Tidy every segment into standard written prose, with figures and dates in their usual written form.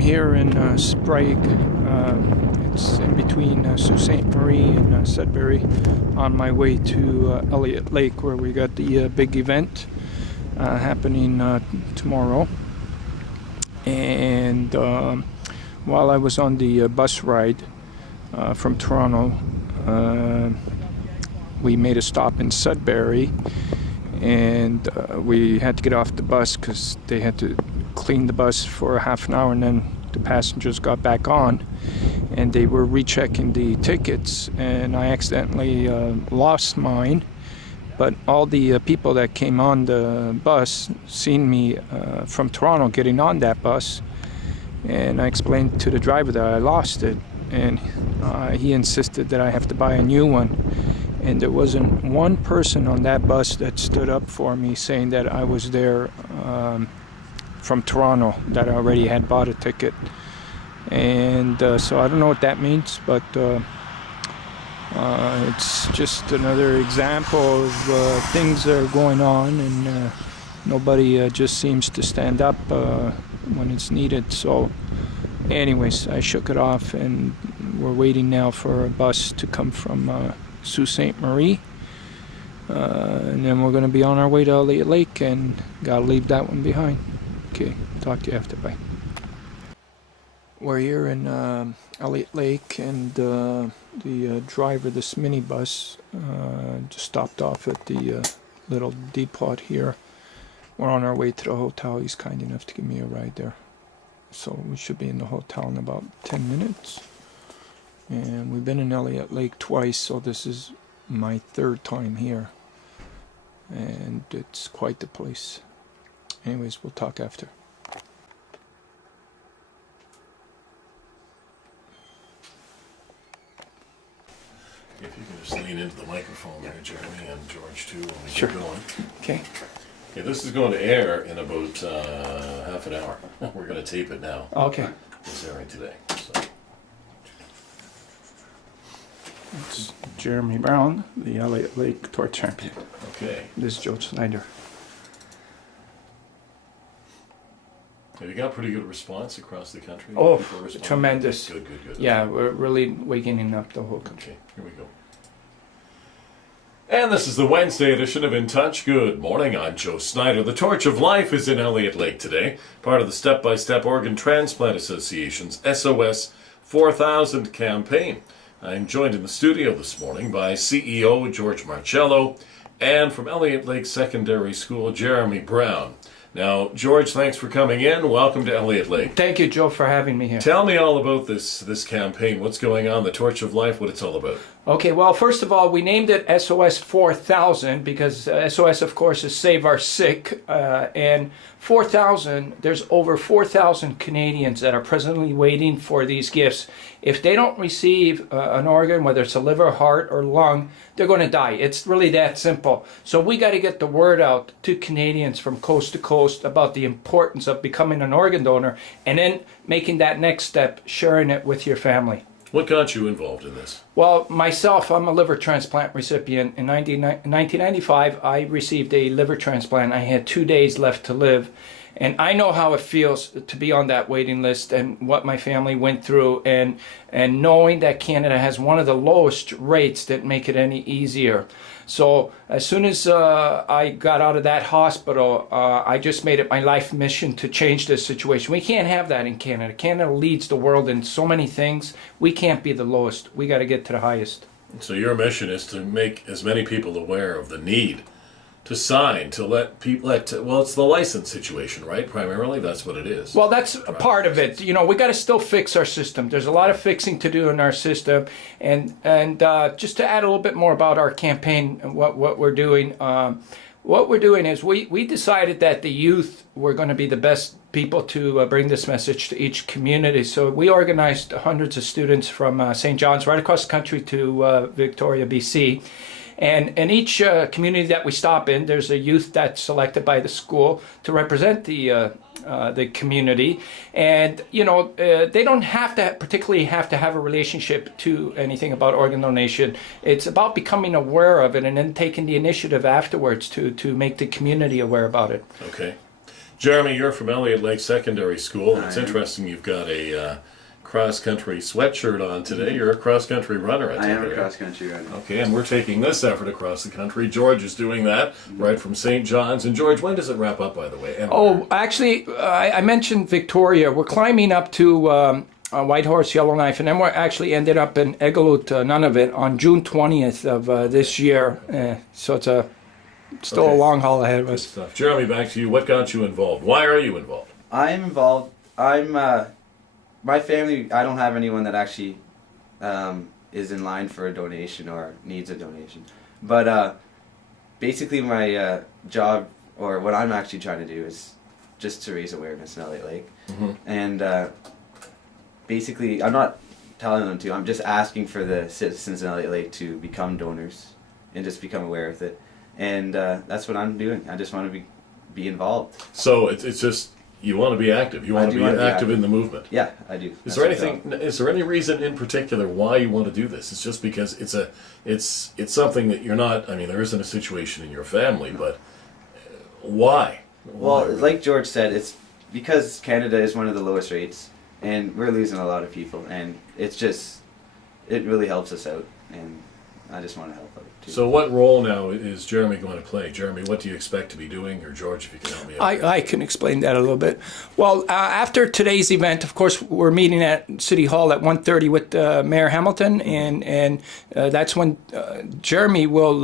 I'm here in Sprague. It's in between Sault Ste. Marie and Sudbury, on my way to Elliot Lake, where we got the big event happening tomorrow. And while I was on the bus ride from Toronto, we made a stop in Sudbury, and we had to get off the bus because they had to clean the bus for a half an hour, and then the passengers got back on and they were rechecking the tickets, and I accidentally lost mine. But all the people that came on the bus seen me from Toronto getting on that bus, and I explained to the driver that I lost it, and he insisted that I have to buy a new one. And there wasn't one person on that bus that stood up for me saying that I was there from Toronto, that I already had bought a ticket. And so I don't know what that means, but it's just another example of things that are going on, and nobody just seems to stand up when it's needed. So anyways, I shook it off, and we're waiting now for a bus to come from Sault Ste. Marie, and then we're going to be on our way to Elliot Lake, and gotta leave that one behind. Okay, talk to you after. Bye. We're here in Elliot Lake, and the driver of this minibus just stopped off at the little depot here. We're on our way to the hotel. He's kind enough to give me a ride there, so we should be in the hotel in about 10 minutes. And we've been in Elliot Lake twice, so this is my third time here, and it's quite the place. Anyways, we'll talk after. If you can just lean into the microphone there, Jeremy, and George too, when we Sure. get going. Okay. Okay, this is going to air in about half an hour. We're going to tape it now. Okay. It's airing today. So. It's Jeremy Brown, the Elliot Lake Torch Champion. Okay. This is George Snyder. Have you got pretty good response across the country? Oh, People responding? tremendous. Good, good, good. Yeah, we're really waking up the whole country. Okay, here we go. And this is the Wednesday edition of In Touch. Good morning, I'm Joe Snyder. The Torch of Life is in Elliot Lake today, part of the Step by Step Organ Transplant Association's SOS 4000 campaign. I'm joined in the studio this morning by CEO George Marcello and from Elliot Lake Secondary School, Jeremy Brown. Now, George, thanks for coming in. Welcome to Elliot Lake. Thank you, Joe, for having me here. Tell me all about this campaign. What's going on, the Torch of Life, what it's all about. Okay, well, first of all, we named it SOS 4000 because SOS, of course, is Save Our Sick, and 4,000, there's over 4,000 Canadians that are presently waiting for these gifts. If they don't receive an organ, whether it's a liver, heart, or lung, they're going to die. It's really that simple. So we got to get the word out to Canadians from coast to coast about the importance of becoming an organ donor, and then making that next step, sharing it with your family. What got you involved in this? Well, myself, I'm a liver transplant recipient. In 1995, I received a liver transplant. I had 2 days left to live. And I know how it feels to be on that waiting list, and what my family went through, and knowing that Canada has one of the lowest rates that make it any easier. So as soon as I got out of that hospital, I just made it my life mission to change this situation. We can't have that in Canada. Canada leads the world in so many things. We can't be the lowest. We got to get to the highest. So your mission is to make as many people aware of the need to sign, to let people, well, it's the license situation, right? Primarily, that's what it is. Well, that's a part of it. You know, we got to still fix our system. There's a lot of fixing to do in our system, and just to add a little bit more about our campaign and what we're doing. What we're doing is we decided that the youth were going to be the best people to bring this message to each community. So we organized hundreds of students from St. John's right across the country to Victoria, BC. And in each community that we stop in, there's a youth that's selected by the school to represent the community. And, you know, they don't particularly have to have a relationship to anything about organ donation. It's about becoming aware of it and then taking the initiative afterwards to make the community aware about it. Okay. Jeremy, you're from Elliot Lake Secondary School, and it's I am. interesting you've got a cross-country sweatshirt on today. You're a cross-country runner, I am a cross-country runner. Okay, and we're taking this effort across the country. George is doing that right from St. John's. And George, when does it wrap up, by the way? And Oh, actually, I mentioned Victoria. We're climbing up to Whitehorse, Yellowknife, and then we're actually ended up in Egalut, Nunavut, on June 20th of this year. So it's still a long haul ahead of Good us. stuff. Jeremy, back to you. What got you involved? Why are you involved? I'm involved. My family, I don't have anyone that actually is in line for a donation or needs a donation. But basically my job, or what I'm actually trying to do, is just to raise awareness in Elliot Lake. Mm-hmm. And basically, I'm not telling them to, I'm just asking for the citizens in Elliot Lake to become donors and just become aware of it. And that's what I'm doing. I just want to be involved. So it's just, you want to be active. You want to be active in the movement. Yeah, I do. Is there anything? Is there any reason in particular why you want to do this? It's just because it's something that you're not. I mean, there isn't a situation in your family, but why? Well, like George said, it's because Canada is one of the lowest rates, and we're losing a lot of people, and it really helps us out, and I just want to help out too. So what role now is Jeremy going to play? Jeremy, what do you expect to be doing? Or George, if you can help me out. I can explain that a little bit. Well, after today's event, of course, we're meeting at City Hall at 1:30 with Mayor Hamilton, and that's when Jeremy will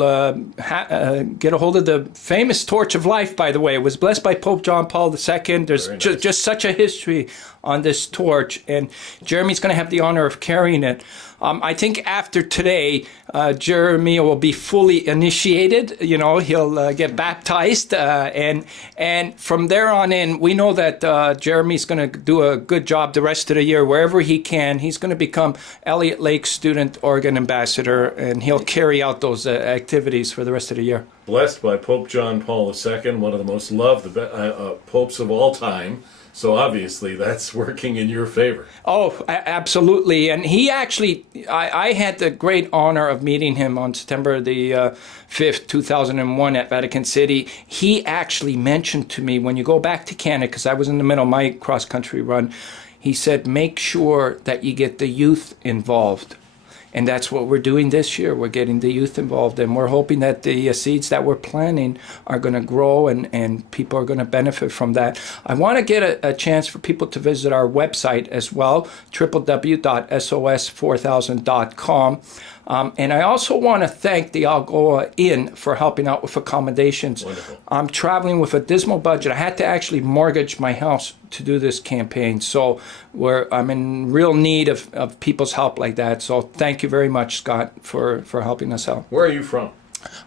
get a hold of the famous Torch of Life, by the way. It was blessed by Pope John Paul II. There's just such a history on this torch, and Jeremy's going to have the honor of carrying it. I think after today, Jeremy will be fully initiated. You know, he'll get baptized, and from there on in, we know that Jeremy's going to do a good job the rest of the year wherever he can. He's going to become Elliot Lake Student Organ Ambassador, and he'll carry out those activities for the rest of the year. Blessed by Pope John Paul II, one of the most loved popes of all time. So obviously that's working in your favor. Oh, absolutely. And he actually, I had the great honor of meeting him on September the 5th, 2001 at Vatican City. He actually mentioned to me, when you go back to Canada, because I was in the middle of my cross-country run, he said, make sure that you get the youth involved. And that's what we're doing this year. We're getting the youth involved, and we're hoping that the seeds that we're planting are going to grow, and people are going to benefit from that. I want to get a chance for people to visit our website as well, www.sos4000.com. And I also want to thank the Algoa Inn for helping out with accommodations. Wonderful. I'm traveling with a dismal budget. I had to actually mortgage my house to do this campaign. So I'm in real need of people's help like that. So thank you very much, Scott, for helping us out. Where are you from?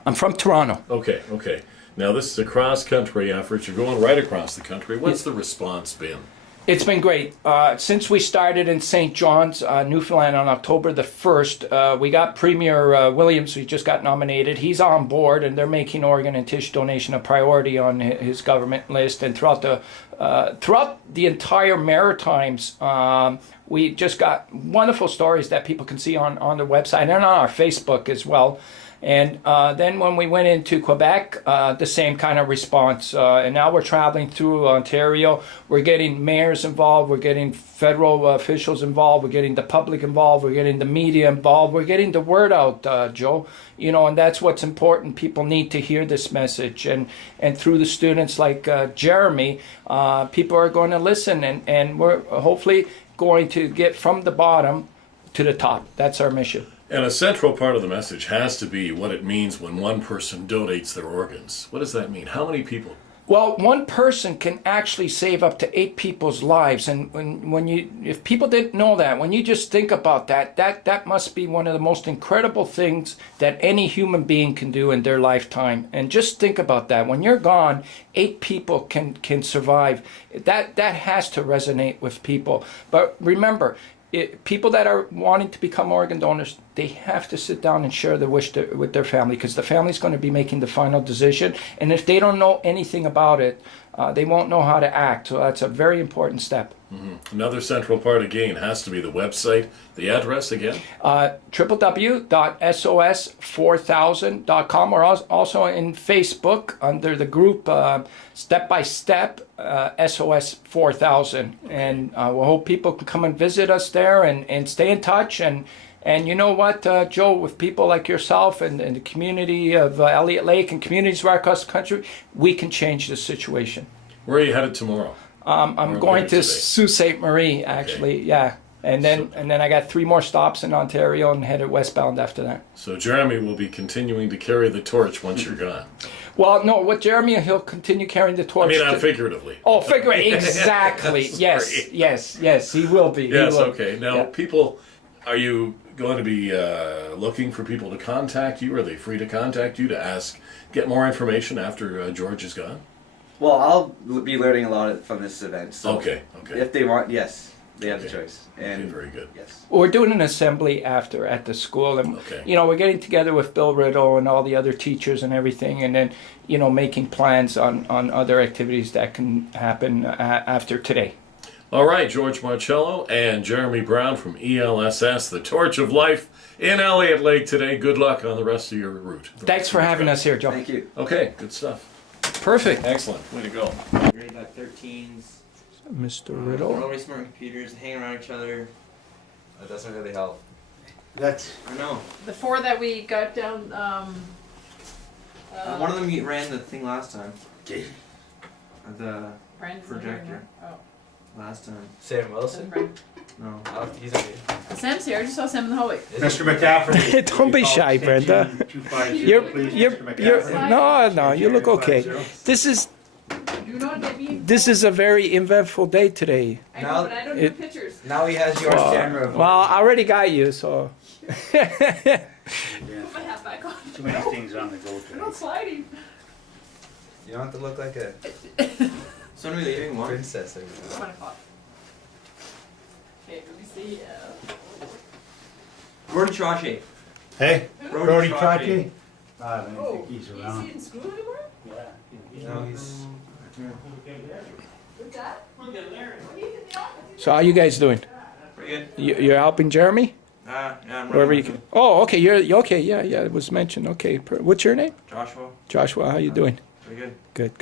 I'm from Toronto. Okay. Now this is a cross-country effort. You're going right across the country. What's the response been? It's been great. Since we started in St. John's, Newfoundland on October the 1st, we got Premier Williams, who just got nominated. He's on board, and they're making organ and tissue donation a priority on his government list. And throughout the entire Maritimes, we just got wonderful stories that people can see on the website and on our Facebook as well. And then when we went into Quebec, the same kind of response. And now we're traveling through Ontario. We're getting mayors involved. We're getting federal officials involved. We're getting the public involved. We're getting the media involved. We're getting the word out, Joe. You know, and that's what's important. People need to hear this message. And through the students like Jeremy, people are going to listen. And we're hopefully going to get from the bottom to the top. That's our mission. And a central part of the message has to be what it means when one person donates their organs. What does that mean? How many people? Well, one person can actually save up to 8 people's lives, and if people didn't know that, when you just think about that must be one of the most incredible things that any human being can do in their lifetime. And just think about that. When you're gone, 8 people can survive. That has to resonate with people. But remember, people that are wanting to become organ donors, they have to sit down and share their wish with their family, because the family's going to be making the final decision. And if they don't know anything about it, they won't know how to act. So that's a very important step. Another central part again has to be the website. The address again? www.sos4000.com, or also in Facebook under the group Step by Step SOS 4000. And we hope people can come and visit us there and stay in touch. And you know what, Joe, with people like yourself and the community of Elliot Lake and communities right across the country, we can change this situation. Where are you headed tomorrow? I'm going to Sault Ste. Marie, actually, Okay. yeah. And then I got 3 more stops in Ontario and headed westbound after that. So Jeremy will be continuing to carry the torch once you're gone. Well, no, with Jeremy, he'll continue carrying the torch. I mean, figuratively. Oh, figuratively, exactly. yes, he will be. Yes, he will. okay. Now, Yeah. people, are you going to be looking for people to contact you? Are they free to contact you to get more information after George is gone? Well, I'll be learning a lot from this event. So Okay. if they want, yes, they have the Okay. choice. And Okay, very good. yes. We're doing an assembly after at the school, and Okay. we're getting together with Bill Riddle and all the other teachers and everything, and then making plans on other activities that can happen after today. All right, George Marcello and Jeremy Brown from ELSS, the Torch of Life in Elliot Lake today. Good luck on the rest of your route. Thanks for having us here, Joe. Thank you. Okay, good stuff. Perfect. Excellent. Way to go. Grade like 13s. Mr. They're Riddle. always smart computers, hang around each other. That doesn't really help. That's I know. The 4 that we got down, One of them ran the thing last time. The Brandon's projector. Oh, last time. Sam doesn't Brandon. No. He's okay. Sam's here. I just saw Sam in the hallway. Mr. McCaffrey. Don't be shy, Brenda. You're no, you look okay. This is Do not get me. a very eventful day today. I Now know, but I don't it- do pictures. Now he has your camera. Well, I already got you, so. Put my hat back on. Too many things on the go I'm today. not sliding. You don't have to look like a So when are we leaving? One? princess. Or 1 o'clock. Okay, let me see. Brody Trotchet. Hey, Brody Trotchy? I don't Oh, think he's is he around. in school anymore? Yeah. no, he's. What's that? He's in the office. So how you guys doing? Pretty good. You're helping Jeremy? Yeah, I'm Wherever you running can. Oh, okay. You're okay. Yeah, it was mentioned. Okay. What's your name? with Joshua. Joshua. How you doing? Pretty good.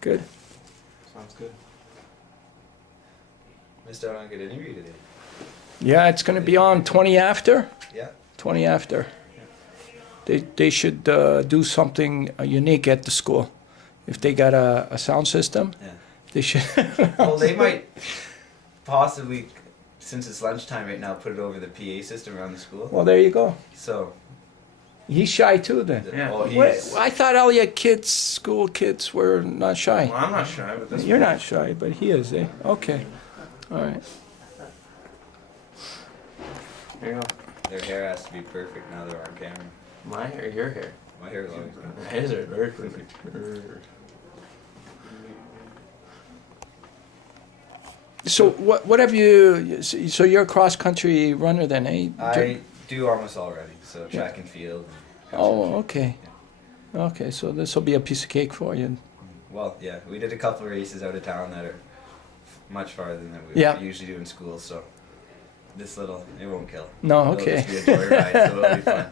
Good. Sounds good. Missed out on a good interview today. Yeah, it's going to be on 20 after. Yeah. 20 after. They should do something unique at the school. If they got a sound system, Yeah. they should. Well, they might possibly, since it's lunchtime right now, put it over the PA system around the school. Well, there you go. So. He's shy too then. Yeah. Oh, Wait, he's. I thought Elliot school kids were not shy. Well, I'm not shy, but this You're not shy, but he is, eh? Okay. All right. There you go. Their hair has to be perfect now they're on camera. My hair, your hair. My hair is always good. His are very perfect. So what have you? So you're a cross country runner then, eh? I do almost already. So track and field. And Oh, okay. Okay, so this will be a piece of cake for you. Well, yeah, we did a couple of races out of town that are much farther than we Yeah. usually do in school. So this little, it won't kill. No, It'll okay. just be a joyride, so it'll be fun.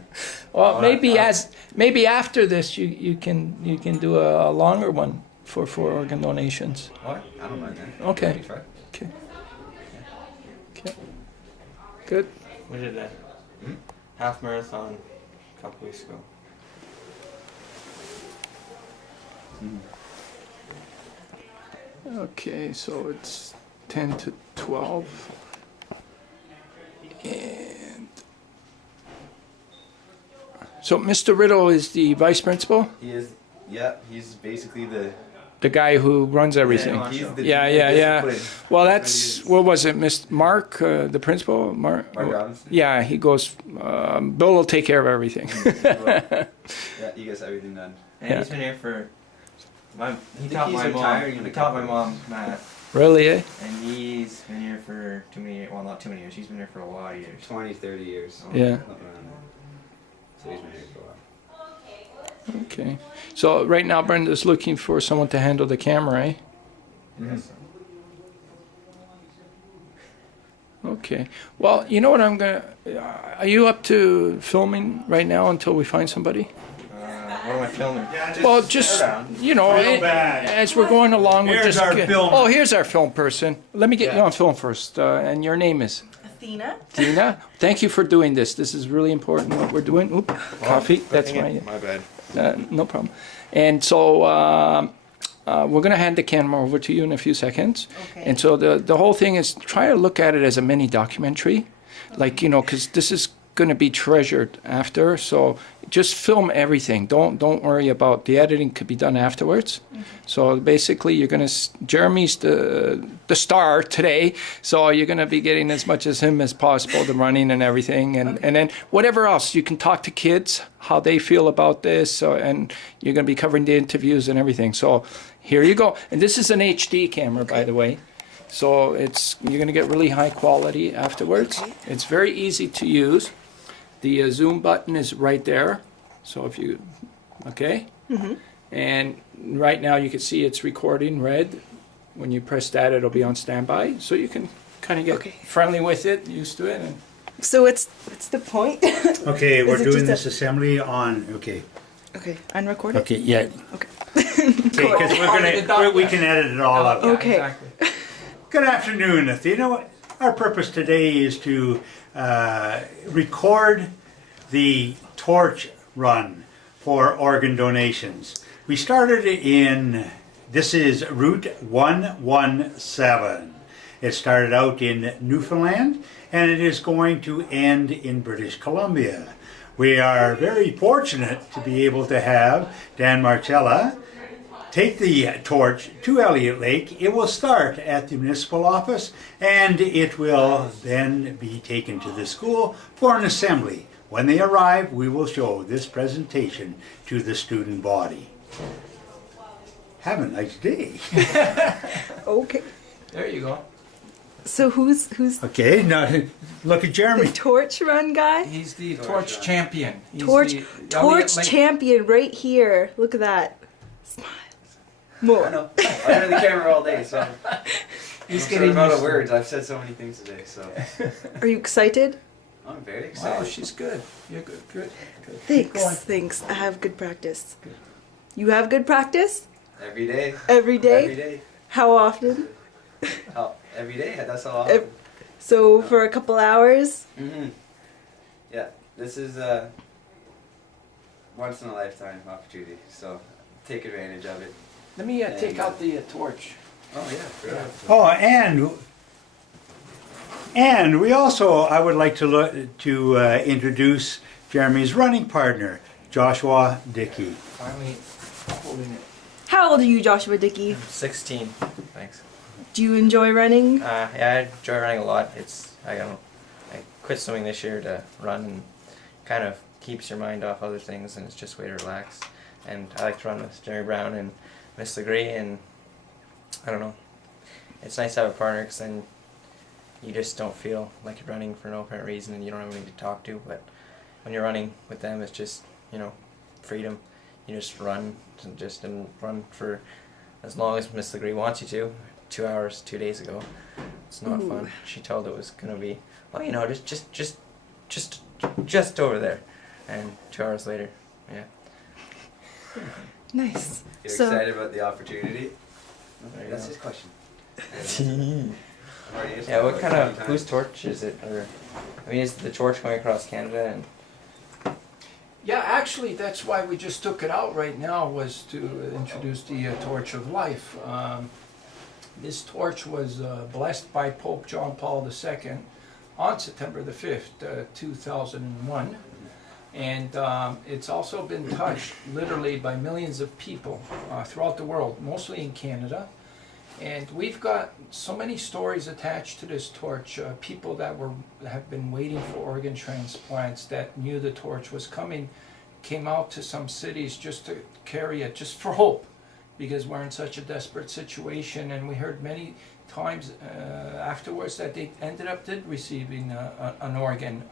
Well, Well, maybe after this you can do a longer one for organ donations. What? I don't mind that. Okay. It'll be fun. Okay. Good. We did that half marathon a couple weeks ago. Okay, so it's 10 to 12. And so Mr. Riddle is the vice principal, He is. Yeah, he's basically the guy who runs everything. Yeah, He's the Yeah. discipline. Well, that's what was it, Mr. Mark, the principal? Mark Robinson. Yeah, he goes. Bill will take care of everything. Yeah, he gets everything done. And Yeah. he's been here for. He think taught he's my mom. retiring in a He taught my couple mom math. Really, eh? And he's been here for too many years. Well, not too many years. He's been here for a lot of years. 20, 30 years. Yeah. Something around there. So he's been here for a while. Okay. So right now Brenda's looking for someone to handle the camera, eh? Okay. Well, you know what I'm gonna... are you up to filming right now until we find somebody? What am I filming? Well, just, you know, Real bad. as we're going along, we're Here's just... our filmer. Oh, here's our film person. Let me get you on film first. And your name is? Athena. Tina. Thank you for doing this. This is really important what we're doing. Oop, coffee. That's my... My bad. No problem. And so we're going to hand the camera over to you in a few seconds. Okay. And so the whole thing is try to look at it as a mini documentary, like, you know, because this is going to be treasured after. So just film everything. Don't worry about the editing. Could be done afterwards. So basically, you're going to Jeremy's the star today. So you're going to be getting as much as him as possible, the running and everything, and then whatever else you can talk to kids how they feel about this, and you're going to be covering the interviews and everything. So here you go. And this is an HD camera, by the way. So you're going to get really high quality afterwards. Okay. It's very easy to use. The zoom button is right there. So if you, okay? And right now you can see it's recording red. When you press that, it'll be on standby. So you can kind of get friendly with it, used to it. And So what's the point? Okay, we're Is it doing just this assembly on, okay. Okay, unrecorded? Okay, yeah. Okay. Okay, because we can edit it all out. Okay. Exactly. Good afternoon, Athena. Our purpose today is to record the torch run for organ donations. We started this is Route 117. It started out in Newfoundland and it is going to end in British Columbia. We are very fortunate to be able to have Dan Marcello take the torch to Elliot Lake. It will start at the municipal office and it will then be taken to the school for an assembly. When they arrive, we will show this presentation to the student body. Have a nice day. Okay. There you go. So who's Okay, now look at Jeremy. the torch run guy? He's the torch champion. He's Torch the Elliot torch Lake- champion right here. Look at that. Smile. I More. know. I've been in the camera all day, so He's I'm getting out used of to it. words. I've said so many things today, so Are you excited? I'm very Wow, excited. she's good. You're good. Good. Keep going. Thanks. I have good practice. You have good practice? Every day. Every day? Every day. How often? Oh, every day. That's all. Ev- So for a couple hours? Yeah, this is a once in a lifetime opportunity. So take advantage of it. Let me take out the torch. Oh yeah. Sure. Oh, and we also, I would like to introduce Jeremy's running partner, Joshua Dickey. Finally holding it. How old are you, Joshua Dickey? 16. Thanks. Do you enjoy running? Yeah, I enjoy running a lot. I quit swimming this year to run, and kind of keeps your mind off other things, and it's just a way to relax. And I like to run with Jerry Brown and Miss Legree, and I don't know. It's nice to have a partner because then you just don't feel like you're running for no apparent reason, and you don't have anybody to talk to. But when you're running with them, it's just, you know, freedom. You just run and run for as long as Miss Legree wants you to. 2 hours 2 days ago. It's not fun. She told it was gonna be, well, you know, just over there, and 2 hours later, yeah. Nice. You're So- excited about the opportunity? There you That's go. his question. Yeah, what kind of, whose torch is it? Or, I mean, is the torch going across Canada? And Yeah, actually, that's why we just took it out right now, was to introduce the Torch of Life. This torch was blessed by Pope John Paul II on September the 5th, 2001. And it's also been touched literally by millions of people throughout the world, mostly in Canada. And we've got so many stories attached to this torch. People that have been waiting for organ transplants, that knew the torch was coming, came out to some cities just to carry it, just for hope. because we're in such a desperate situation, and we heard many times afterwards that they ended up receiving an organ.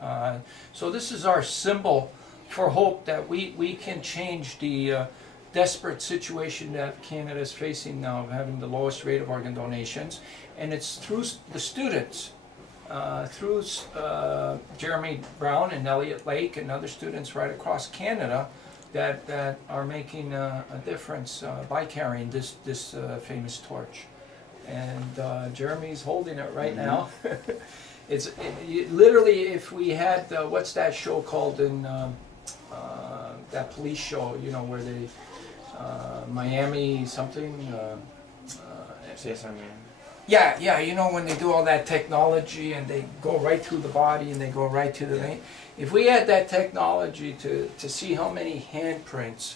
So this is our symbol for hope that we can change the desperate situation that Canada is facing now, of having the lowest rate of organ donations, and it's through the students, through Jeremy Brown and Elliot Lake and other students right across Canada that are making a difference by carrying this famous torch. And Jeremy's holding it right now. Literally, if we had what's that show called in that police show, you know, where they Miami something. CSI Miami. Yeah, you know, when they do all that technology and they go right through the body and they go right to the vein. If we had that technology to see how many handprints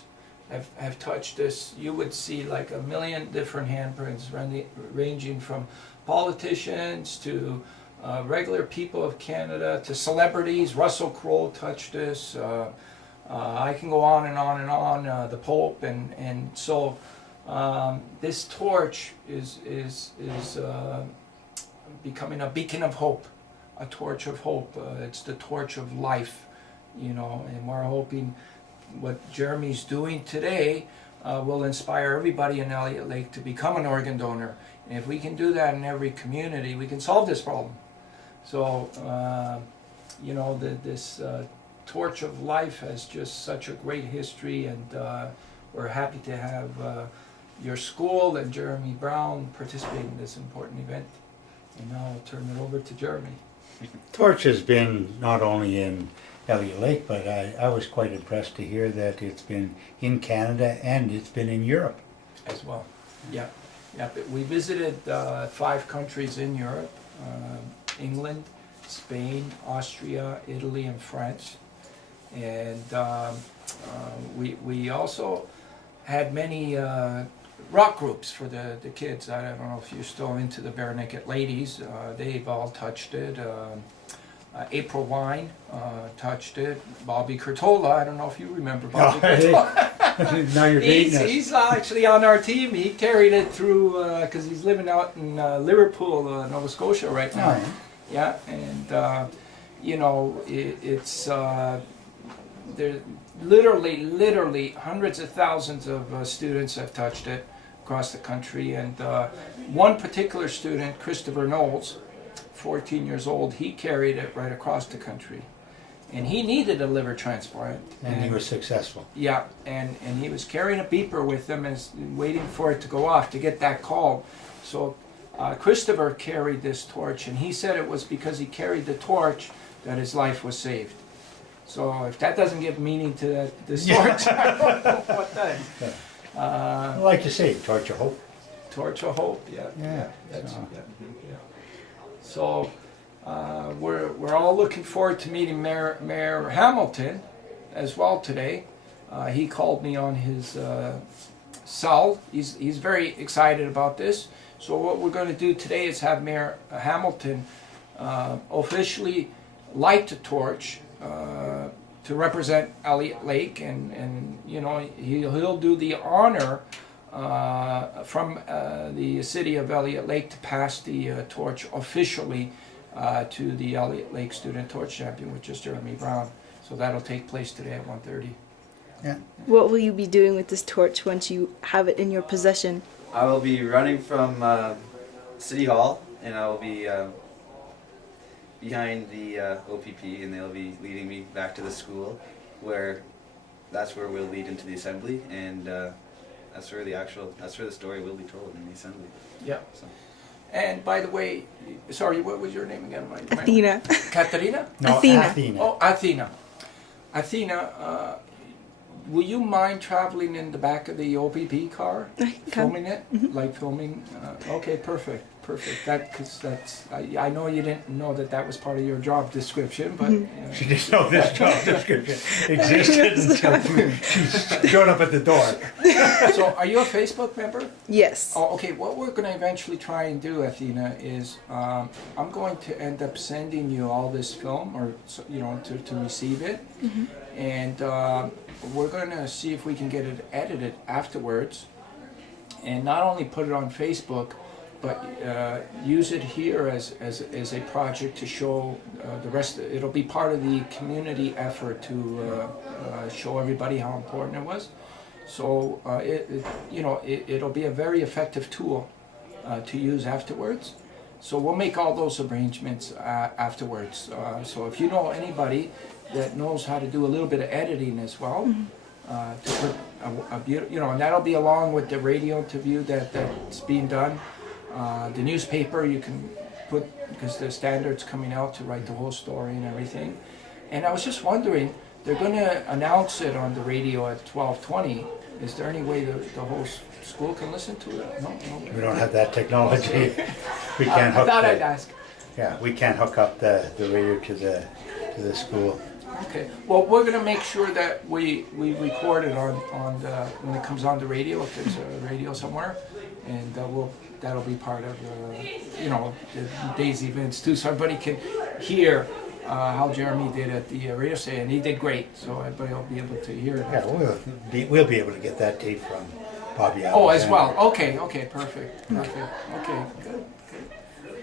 have touched this, you would see like 1 million different handprints ranging from politicians to regular people of Canada to celebrities. Russell Crowe touched this. I can go on and on and on. The Pope and so. This torch is becoming a beacon of hope, a torch of hope. It's the torch of life, you know, and we're hoping what Jeremy's doing today will inspire everybody in Elliot Lake to become an organ donor. And if we can do that in every community, we can solve this problem. So, you know, this torch of life has just such a great history, and we're happy to have your school and Jeremy Brown participate in this important event. And now I'll turn it over to Jeremy. Torch has been not only in Elliot Lake, but I was quite impressed to hear that it's been in Canada and it's been in Europe As well. Yeah. But we visited 5 countries in Europe, England, Spain, Austria, Italy, and France. And we also had many rock groups for the kids. I don't know if you're still into the Bare Naked Ladies. They've all touched it. April Wine touched it. Bobby Curtola, I don't know if you remember Bobby Curtola. Now you're dating us. He's actually on our team. He carried it through, because he's living out in Liverpool, Nova Scotia right now. Oh, yeah, and you know, it's there literally hundreds of thousands of students have touched it across the country, and one particular student, Kristopher Knowles, 14 years old, he carried it right across the country, and he needed a liver transplant. And he was successful. Yeah, and he was carrying a beeper with him and waiting for it to go off to get that call. So Kristopher carried this torch, and he said it was because he carried the torch that his life was saved. So if that doesn't give meaning to this torch, I don't know what does. I like to say, torch of hope. Torch of hope, yeah. Yeah. That's, yeah. So we're all looking forward to meeting Mayor Hamilton as well today. He called me on his cell. He's very excited about this. So what we're going to do today is have Mayor Hamilton officially light the torch to represent Elliot Lake, and you know, he'll do the honor from the city of Elliot Lake to pass the torch officially to the Elliot Lake Student Torch Champion, which is Jeremy Brown. So that'll take place today at 1:30. Yeah. What will you be doing with this torch once you have it in your possession? I will be running from City Hall, and I will be behind the OPP, and they'll be leading me back to the school, that's where we'll lead into the assembly, and that's where the story will be told in the assembly. Yeah. So. And by the way, sorry, what was your name again? Athena. Katerina? No, Athena. Athena. Oh, Athena. Athena, will you mind traveling in the back of the OPP car, filming it, like filming? Okay, perfect. Because I know you didn't know that was part of your job description, but She didn't know this job description existed until she showed up at the door. So, are you a Facebook member? Yes. Oh, okay. What we're going to eventually try and do, Athena, is I'm going to end up sending you all this film, or you know, to receive it, and we're going to see if we can get it edited afterwards. and not only put it on Facebook, but use it here as a project to show the rest. It'll be part of the community effort to show everybody how important it was. So it'll be a very effective tool to use afterwards. So we'll make all those arrangements afterwards. So if you know anybody that knows how to do a little bit of editing as well, to put a beautiful, and that'll be along with the radio interview that's being done. The newspaper you can put, because the Standard's coming out to write the whole story and everything. And I was just wondering, they're going to announce it on the radio at 12:20. Is there any way the whole school can listen to it? No? We don't have that technology. We can't hook. I thought I'd ask. Yeah, we can't hook up the radio to the school. Okay. Well, we're going to make sure that we record it on when it comes on the radio, if there's a radio somewhere, and that'll be part of the day's events too, so everybody can hear how Jeremy did at the radio station, and he did great. So everybody will be able to hear it. Yeah, we'll be able to get that tape from Bobby. Oh, as well. Okay, perfect. Okay, good.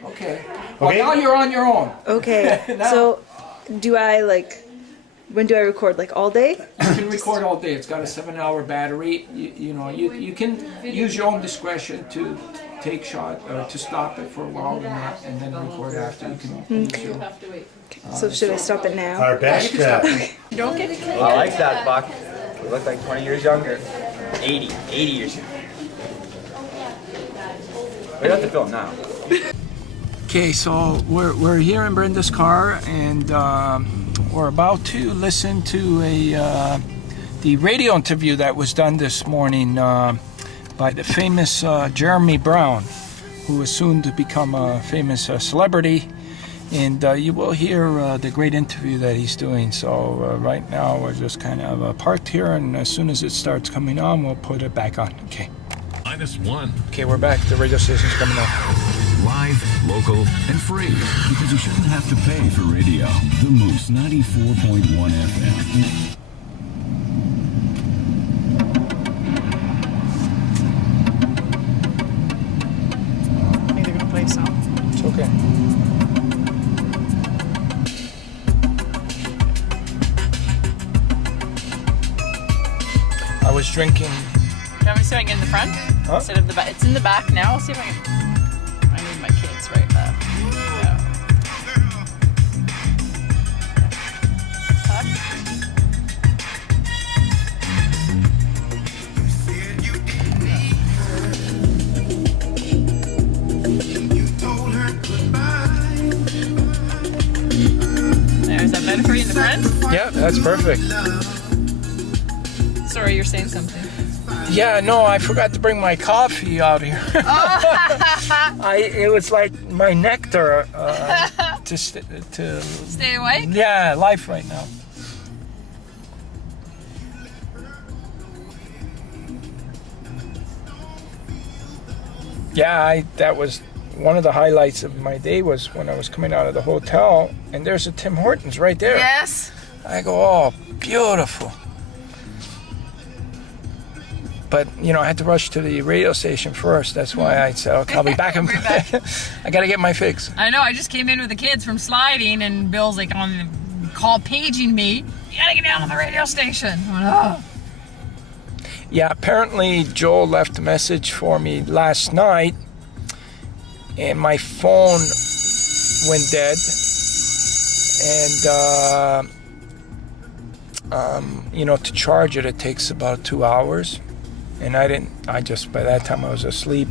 Okay. Well, now you're on your own. Okay. So, when do I record? Like all day? You can record all day. It's got a 7-hour battery. You can use your own discretion to take to stop it for a while and then record after. You can use your. Have to wait. So should I stop it now? Our best. Don't get killed. I like that, Buck. You look like 20 years younger. 80 years younger. We have to film now. Okay, so we're here in Brenda's car, and we're about to listen to the radio interview that was done this morning by the famous Jeremy Brown, who is soon to become a famous celebrity. And you will hear the great interview that he's doing. So right now we're just kind of parked here, and as soon as it starts coming on, we'll put it back on. Okay. -1. Okay, we're back. The radio station's coming on. Live, local, and free. Because you shouldn't have to pay for radio. The Moose 94.1 FM. I think they're gonna play some. It's okay. I was drinking. Do you want me sitting in the front? Huh? Instead of the back. It's in the back now. I'll see if I can. I need my kids right now. Yeah. Tuck. There, is that better for you in the front? Yeah, that's perfect. Sorry, you're saying something. Yeah, no, I forgot to bring my coffee out here. It was like my nectar to Stay awake? Yeah, life right now. Yeah, that was one of the highlights of my day, was when I was coming out of the hotel, and there's a Tim Hortons right there. Yes. I go, oh, beautiful. But, I had to rush to the radio station first. That's why I said, okay, I'll be back. I got to get my fix. I know, I just came in with the kids from sliding, and Bill's like on the call paging me. You gotta get down to the radio station. I went, oh. Yeah, apparently Joel left a message for me last night, and my phone went dead. And, to charge it takes about 2 hours. And by that time I was asleep.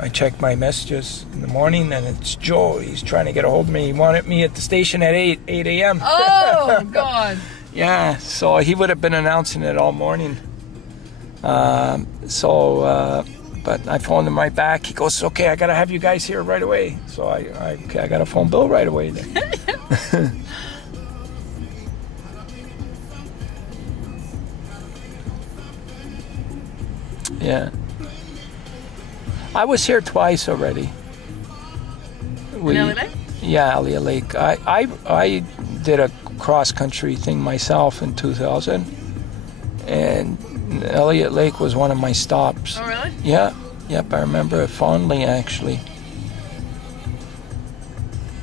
I checked my messages in the morning, and it's Joe. He's trying to get a hold of me. He wanted me at the station at 8 a.m. Oh, God. Yeah, so he would have been announcing it all morning. But I phoned him right back. He goes, okay, I got to have you guys here right away. So I got a phone bill right away then. Yeah. I was here twice already. Elliot Lake? Yeah, Elliot Lake. I did a cross-country thing myself in 2000. And and Elliot Lake was one of my stops. Oh, really? Yeah, yep, I remember it fondly, actually.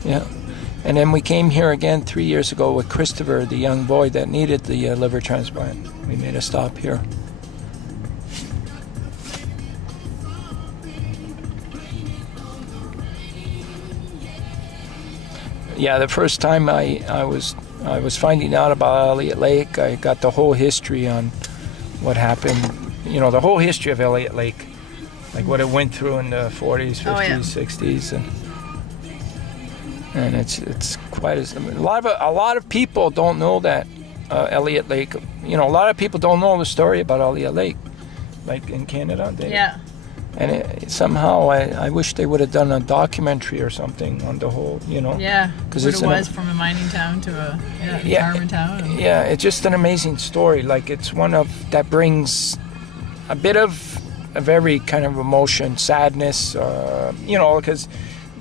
Yeah. And then we came here again 3 years ago with Kristopher, the young boy that needed the liver transplant. We made a stop here. Yeah, the first time I was finding out about Elliot Lake, I got the whole history on what happened. You know, the whole history of Elliot Lake, like what it went through in the 40s, 50s, 60s, and it's quite a lot of people don't know that Elliot Lake. You know, a lot of people don't know the story about Elliot Lake, like in Canada. And somehow I wish they would have done a documentary or something on the whole, you know. Yeah, because it was from a mining town to a retirement town. Yeah, it's just an amazing story. Like, it's one of that brings a bit of every kind of emotion, sadness, you know, because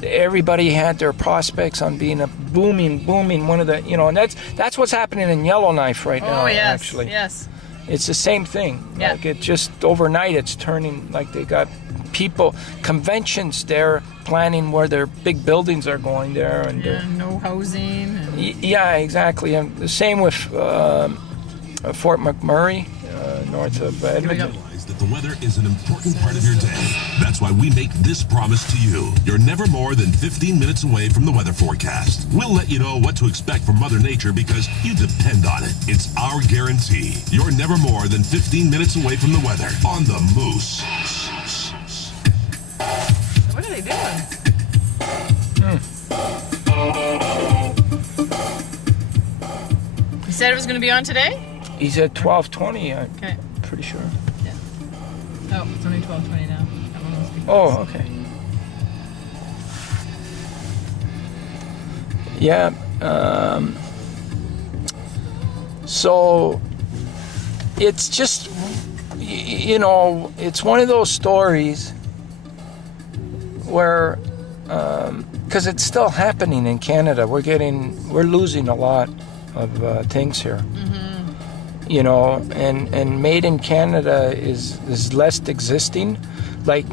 everybody had their prospects on being a booming, one of the, you know, and that's what's happening in Yellowknife right now, actually. Yes. It's the same thing. Yeah. Like, it just overnight it's turning, like, they got people, conventions there planning where their big buildings are going there, and no housing. Yeah, exactly. And the same with Fort McMurray, north of Edmonton. That the weather is an important part of your day. That's why we make this promise to you. You're never more than 15 minutes away from the weather forecast. We'll let you know what to expect from Mother Nature because you depend on it. It's our guarantee. You're never more than 15 minutes away from the weather on the Moose. What are they doing? He said it was going to be on today? He said 12:20. Okay. Pretty sure. Oh, it's only 12:20 now. Oh, okay. Yeah. So it's just, you know, it's one of those stories where, because it's still happening in Canada, we're losing a lot of things here. You know, and made in Canada is less existing. Like,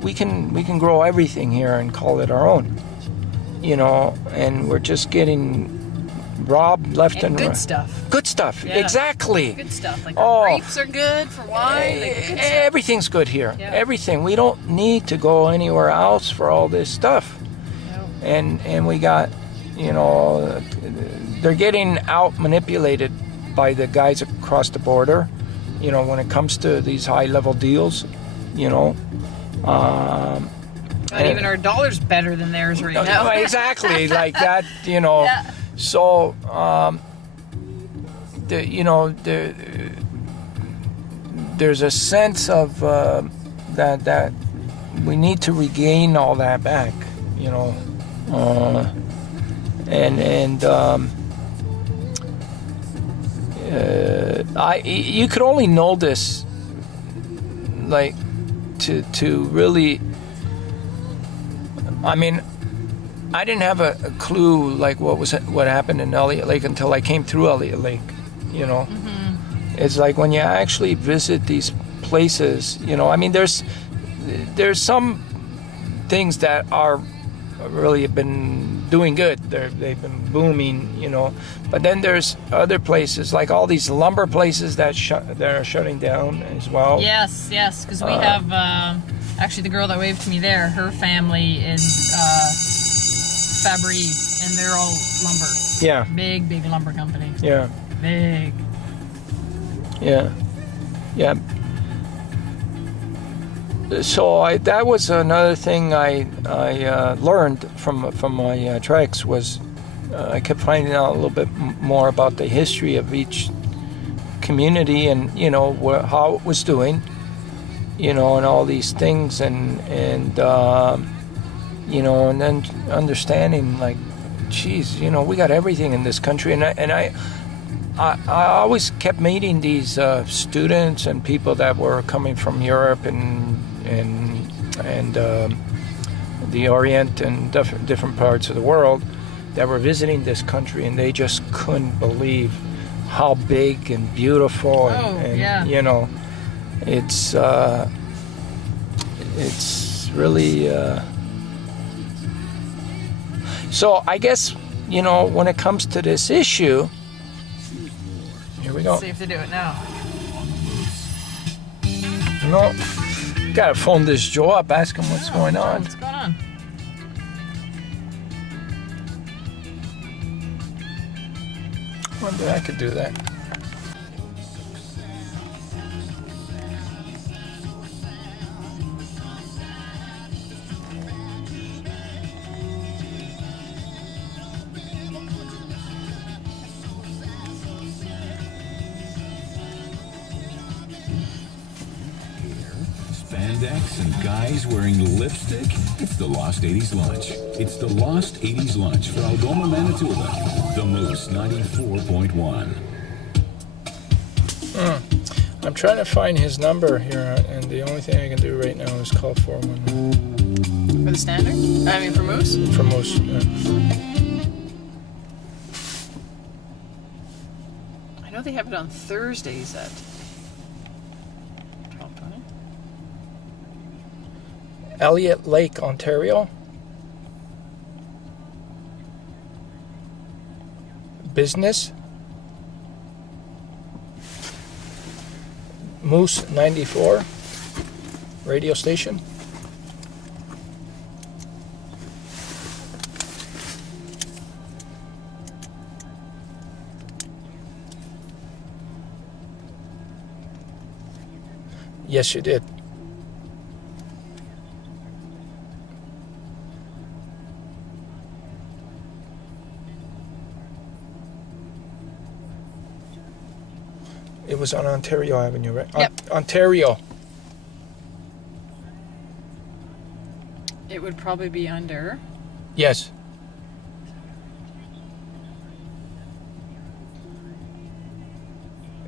we can grow everything here and call it our own. You know, and we're just getting robbed left and right. Good stuff. Good stuff, yeah. Exactly. Good stuff. Like, our grapes are good for wine. Everything's good here. Yeah. Everything. We don't need to go anywhere else for all this stuff. No. And we got, you know, they're getting out manipulated by the guys across the border, you know, when it comes to these high level deals, you know. Not even our dollar's better than theirs right now. Exactly, like that, you know. Yeah. So, there's a sense of that we need to regain all that back, you know. You could only know this, like, to really. I mean, I didn't have a clue like what happened in Elliot Lake until I came through Elliot Lake. You know, It's like when you actually visit these places. You know, I mean, there's some things that are really have been doing good. They've been booming, you know. But then there's other places, like all these lumber places that are shutting down as well. Yes, because we have actually the girl that waved to me there. Her family is Fabry, and they're all lumber. Yeah. Big lumber company. Yeah. Big. Yeah. So that was another thing I learned from my treks was I kept finding out a little bit more about the history of each community and, you know, how it was doing, you know, and all these things and you know, and then understanding like, geez, you know, we got everything in this country, and I always kept meeting these students and people that were coming from Europe and the Orient and different parts of the world that were visiting this country, and they just couldn't believe how big and beautiful, and yeah. you know, it's really. So I guess, you know, when it comes to this issue, here we go. Let's see if they do it now. No, gotta phone this Joe up, ask him what's going on. What's going on? Wonder I could do that. Spandex and guys wearing lipstick. It's the Lost 80s Lunch. It's the Lost 80s Lunch for Algoma, Manitoba. The Moose 94.1. I'm trying to find his number here, and the only thing I can do right now is call 411. For the standard? I mean, for Moose? For Moose, yeah. I know they have it on Thursdays at 12:20. Elliot Lake, Ontario. Business. Moose 94 radio station. Yes, you did. It was on Ontario Avenue, right? Yep. Ontario. It would probably be under. Yes.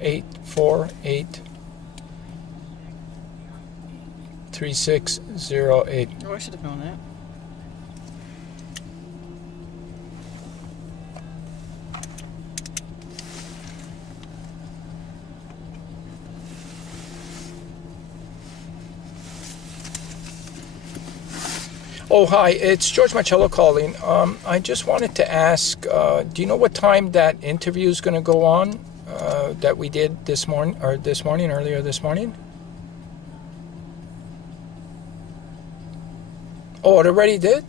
Eight 3608. Oh, I should have known that. Oh, hi, it's George Marcello calling. I just wanted to ask, do you know what time that interview is going to go on that we did earlier this morning? Oh, it already did?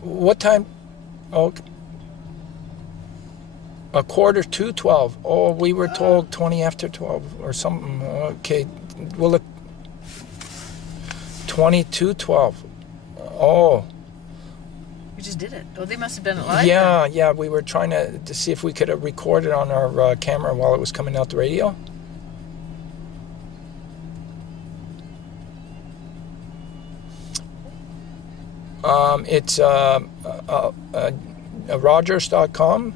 What time? Oh, 11:45. Oh, we were told 20 after 12 or something. Okay, well, look, 22:12. Oh. We just did it. Oh, they must have done it live. Yeah, we were trying to see if we could record it on our camera while it was coming out the radio. It's Rogers.com.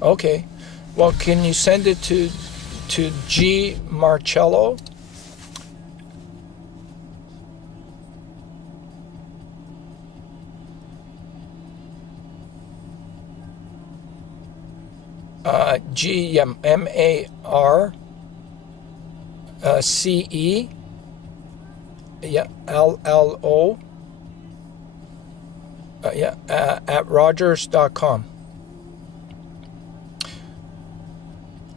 Okay. Well, can you send it to G Marcello? MARCE, LLO, at Rogers.com.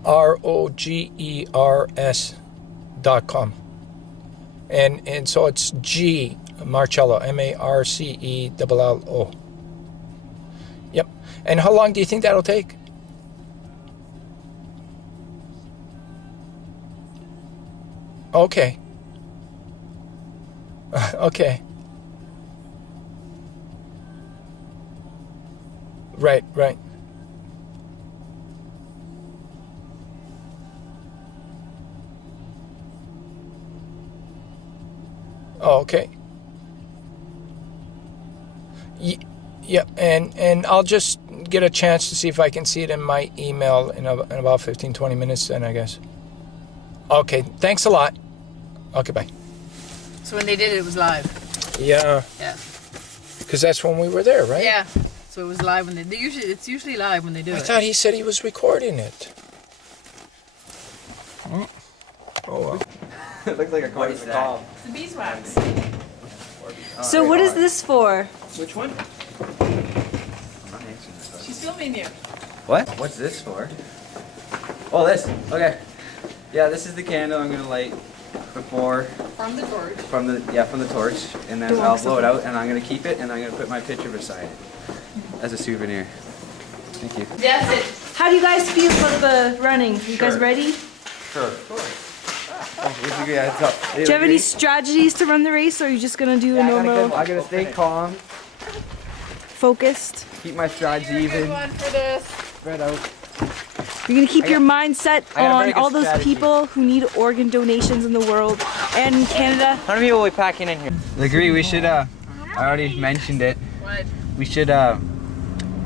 ROGERS.com. And so it's G Marcello, MARCELLO. Yep. And how long do you think that'll take? Okay. Okay. Right. Oh, okay. Yeah, and I'll just get a chance to see if I can see it in my email in about 15-20 minutes then, I guess. Okay, thanks a lot. Okay, bye. So when they did it, it was live. Yeah. Yeah. Because that's when we were there, right? Yeah. So it was live when it's usually live when they do it. I thought he said he was recording it. Oh well. It looks like a corn cob. It's the beeswax. So what is this for? Which one? She's filming you. What? What's this for? Oh, this. Okay. Yeah, this is the candle I'm gonna light before. From the torch. From the torch, and then I'll blow it out, and I'm gonna keep it, and I'm gonna put my picture beside it as a souvenir. Thank you. That's it. How do you guys feel about the running? You guys ready? Sure. Do you have any strategies to run the race, or are you just gonna do a normal? I gotta stay calm, focused. keep my strategy even. One for this. Spread out. You're gonna keep your mind set I got a on very good all those strategy. people who need organ donations in the world and in Canada. How many people are we packing in here? Agree. We should. I already mentioned it. What? We should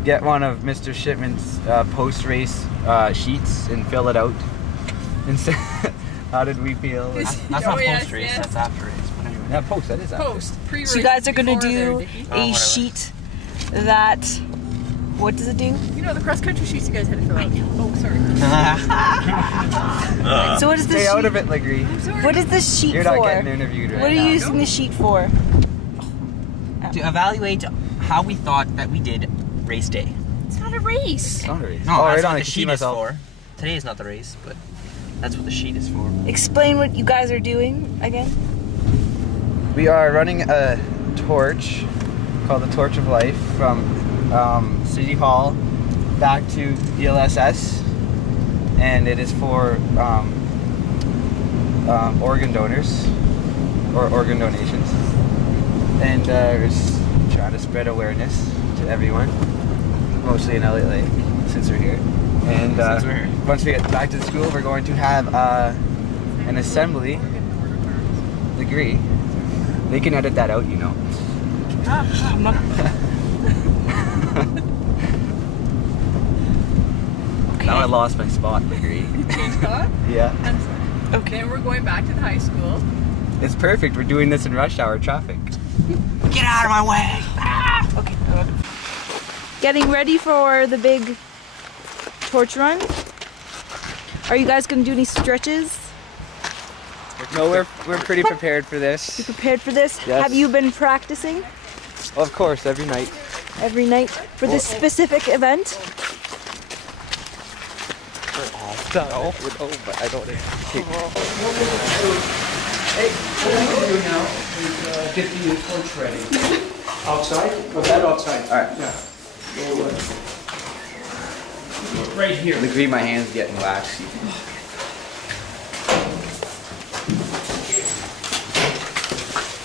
get one of Mr. Shipman's post-race sheets and fill it out. And say, how did we feel? That's not post-race, that's after race. But anyway. Yeah, post. That is after. Post. Pre-race. So you guys are gonna before do there, a whatever. sheet that. What does it do? You know the cross-country sheets you guys had to fill out. Oh, sorry. So what is this Stay out sheet? of it, Legree. I'm sorry. What is this sheet You're for? not getting interviewed right What are now. you using the sheet for? To evaluate how we thought that we did race day. It's not a race. Not a race. No, Oh, that's right on. what I the can see sheet is myself. for. Today is not the race, but that's what the sheet is for. Explain what you guys are doing again. We are running a torch called the Torch of Life from City Hall back to ELSS, and it is for organ donors or organ donations, and we're just trying to spread awareness to everyone, mostly in Elliot Lake since we're here. And once we get back to the school, we're going to have an assembly. Agree. They can edit that out, you know. I'm not. Now I lost my spot, Agree. Change spot? Yeah. I'm sorry. Okay, we're going back to the high school. It's perfect. We're doing this in rush hour traffic. Get out of my way! Okay. Getting ready for the big torch run. Are you guys gonna do any stretches? No, we're pretty prepared for You this. prepared for this? Yes. Have you been practicing Of course, every night. every night for this specific event? No, but I don't. Hey, what I'm going to do now is get the torch ready. Outside? Was that outside? All right. Yeah. Go, right here. Agree, my hand's getting waxy.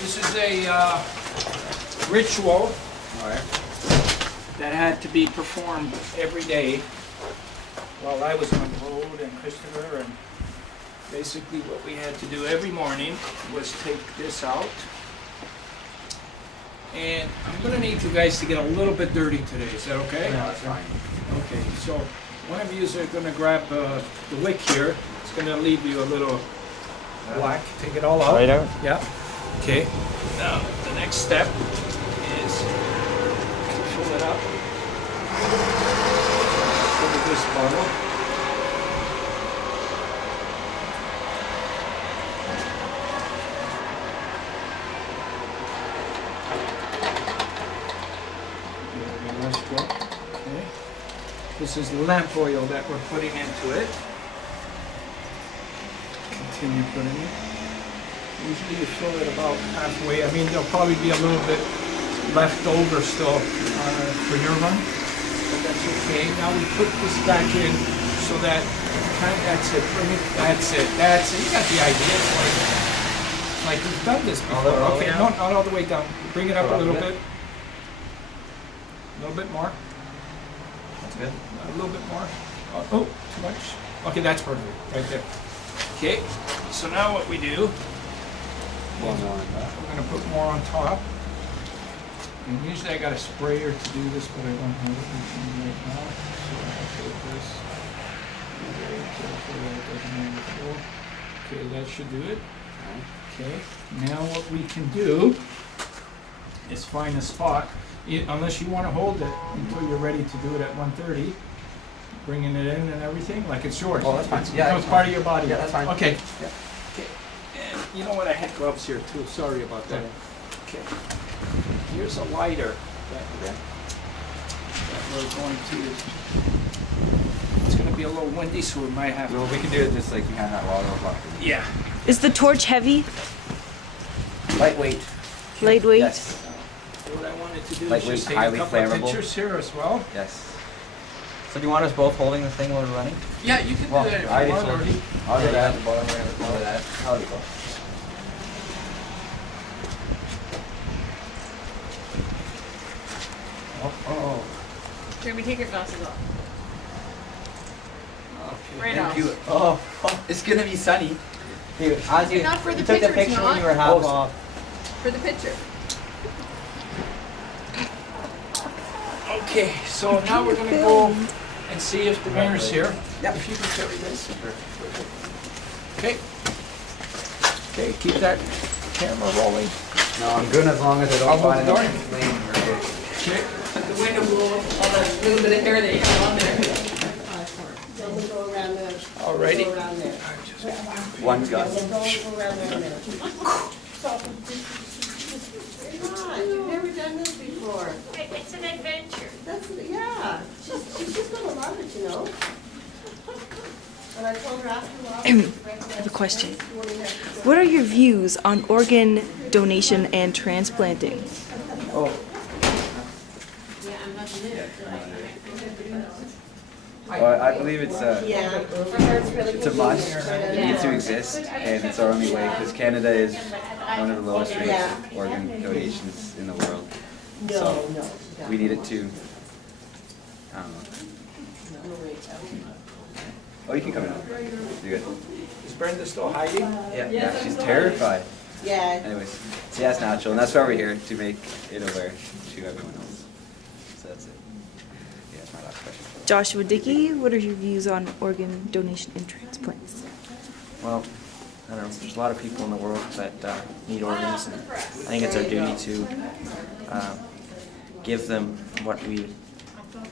This is a ritual that had to be performed every day while I was on the road, and Kristopher, and basically what we had to do every morning was take this out. And I'm gonna need you guys to get a little bit dirty today, is that okay? No, that's fine. Okay, so one of you are gonna grab the wick here. It's gonna leave you a little black. Take it all out. Right out? Yeah. Okay. Now the next step is to fill it up with this bottle. Okay. This is lamp oil that we're putting into it. Continue putting it. Usually you fill it about halfway. I mean, there'll probably be a little bit left over still for your run, but that's okay. Now we put this back in so that that's it. Bring it. That's it. That's it. You got the idea. It's like we've done this before. Okay, no, not all the way down. Bring it up a little bit. A little bit more. That's good. A little bit more. Oh, too much. Okay, that's perfect. Right there. Okay. So now what we do. We're going to put more on top. And usually I got a sprayer to do this, but I don't have it right now. So I'll take this. Be very careful that it doesn't overflow. Okay, that should do it. Okay, now what we can do is find a spot, unless you want to hold it until you're ready to do it at 1:30, bringing it in and everything, like it's yours. Oh, that's fine. It Yeah, becomes part of your body. Yeah, that's fine. Okay. Yeah. Okay. And you know what? I had gloves here too. Sorry about that. Okay. Here's a lighter that we're going to use. It's going to be a little windy, so we might have. Well, we can do it just like behind that wall. Yeah. Is the torch heavy? Lightweight. Lightweight? Yes. What I wanted to do is Lightweight, just take a highly couple of flammable. pictures here as well. Yes. So do you want us both holding the thing while we're running? Yeah, you can Well, do that if I you want, just- Artie. I'll do that at the bottom. We're gonna follow that. How do you go? Oh. Jeremy, take your glasses off. Okay. Right Thank off. you. Oh, it's gonna be sunny. Here, as you, Not for the you took the picture, it's picture when not. you were half Oh, off. For the picture. Okay, so now we're gonna go and see if the mayor's here. Yep. If you can carry this. Okay. Okay, keep that camera rolling. No, I'm good as long as I I'll don't find hold the anything flame. We're good. Okay. The wind will blow all that little bit of hair that you have on there. Alrighty. One gun. You've never done this before. It's an adventure. That's, yeah. She's just gonna love it, you know? And I told her after a while. I have a question. What are your views on organ donation and transplanting? Oh. Well, I believe it's Yeah, for her it's really it's a must. It needs to exist, and it's our only way because Canada is one of the lowest rates of organ donations in the world. So we need it to. I don't know. Oh, you can come in. You're good. Is Brenda still hiding? Yeah, she's terrified. Yeah. Anyways, so yeah, it's natural, and that's why we're here to make it aware to everyone else. So that's it. Yeah, that's my last question. Joshua Dickey, what are your views on organ donation and transplants? Well, I don't know, there's a lot of people in the world that need organs, and I think it's our duty to give them what we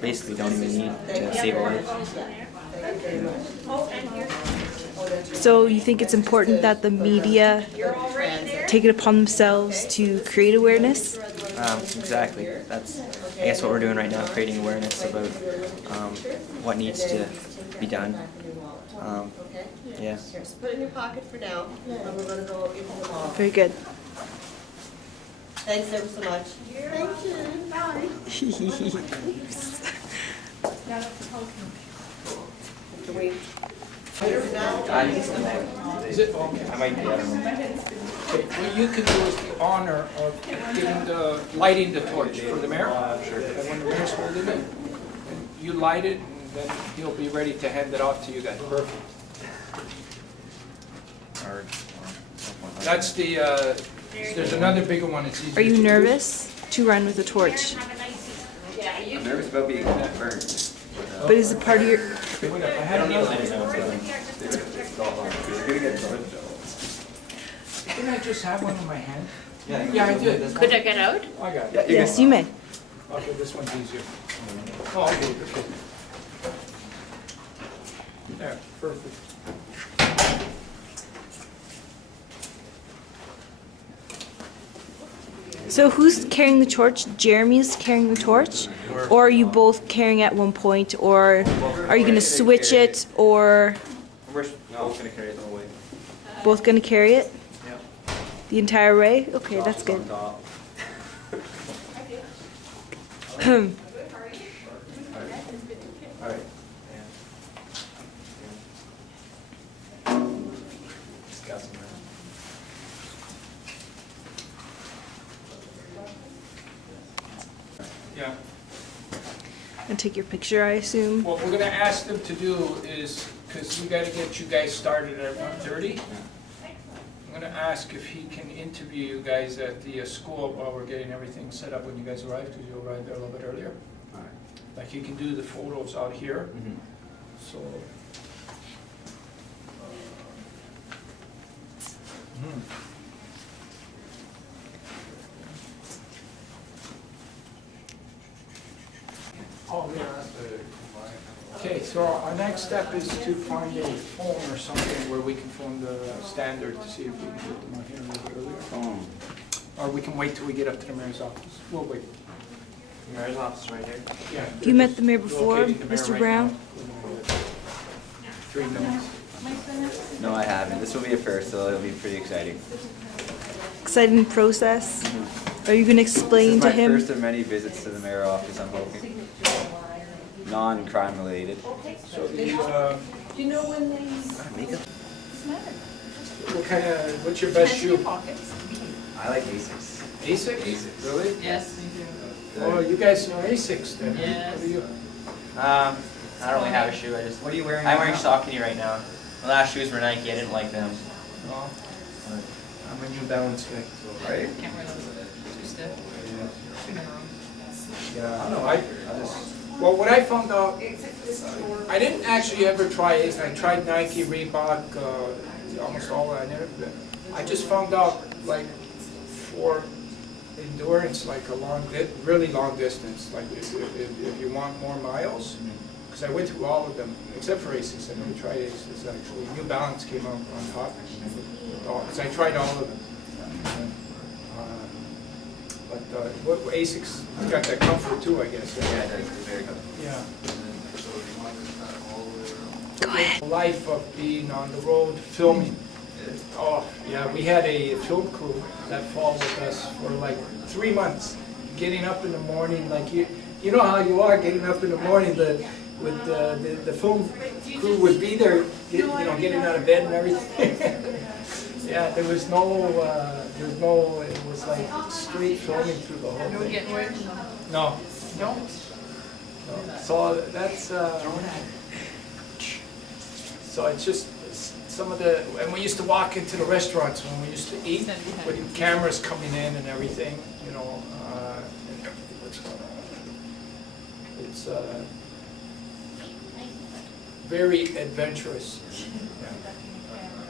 basically don't even need to save a life. So you think it's important that the media take it upon themselves to create awareness? Exactly. That's, I guess, what we're doing right now, creating awareness about what needs to be done. Yeah. Just put it in your pocket for now, and we're gonna go into the mall. Very good. Thanks ever so much. Thank you. Bye. Do we? Is it? Okay. I might be. I don't know. Okay, what you can do is the honor of giving the, lighting the torch for the mayor. Sure. And when the mayor's holding it, and you light it, and then he'll be ready to hand it off to you guys. Perfect. That's the, there's another bigger one, it's easier. Are you nervous to run with a torch? I'm nervous about being burned. But is it part of your... I don't need to let it know. Didn't I just have one in my hand? Yeah, I did. Could I get out? I got it. Yeah, Yes, you may. Okay, this one's easier. Oh, I'll do it. Okay. There, perfect. So who's carrying the torch? Jeremy's carrying the torch? Or are you both carrying at one point? Or are you going to switch it? Or We're both gonna carry it the whole way. both going to carry it? Yeah. The entire way? Okay, that's good. Alright. Yeah. And take your picture, I assume. What we're gonna ask them to do is, because we gotta get you guys started at 1:30. I'm gonna ask if he can interview you guys at the school while we're getting everything set up when you guys arrive, because you'll arrive there a little bit earlier. Alright. Like he can do the photos out here, so. Oh, yeah. Okay, so our next step is to find a phone or something where we can phone the standard to see if we can get them on here a little bit earlier. Or we can wait till we get up to the mayor's office. We'll wait. The mayor's office right here. Yeah. Have you met the mayor before, Locating the mayor Mr. right Brown? now. 3 minutes. No, I haven't. This will be a first, so it'll be pretty exciting. Exciting process. Are you going to explain This is to him? my first of many visits to the mayor office, I'm hoping. Non-crime related. So the, Do you know when they? what kind of, what's your best shoe? I like Asics. Asics? Asics. Really? Yes. Oh, you guys are Asics then? Yes. What are you? I don't really have a shoe. What are you wearing? I'm wearing Saucony right now. My last shoes were Nike. I didn't like them. Oh, I'm a New Balance guy. Right? Can't wear those. Too stiff. Yeah, I don't know. Well, what I found out, I didn't actually ever try Asics. I tried Nike, Reebok, almost all. I just found out, like, for endurance, like a really long distance, like if you want more miles, because I went through all of them, except for Asics. I never tried Asics, actually. New Balance came out on top, because I tried all of them. But Asics got that comfort too, I guess. Right? Yeah, that's very good. Yeah. Go ahead. Life of being on the road filming. Oh, yeah, we had a film crew that followed with us for like 3 months, getting up in the morning, like you know how you are, getting up in the morning, the film crew would be there, getting out of bed and everything. Yeah, there was no, it was like straight filming through the whole No thing. getting away from them. No. No. So that's, so it's just some of the, and we used to walk into the restaurants when we used to eat, with cameras coming in and everything, and what's going on. It's very adventurous.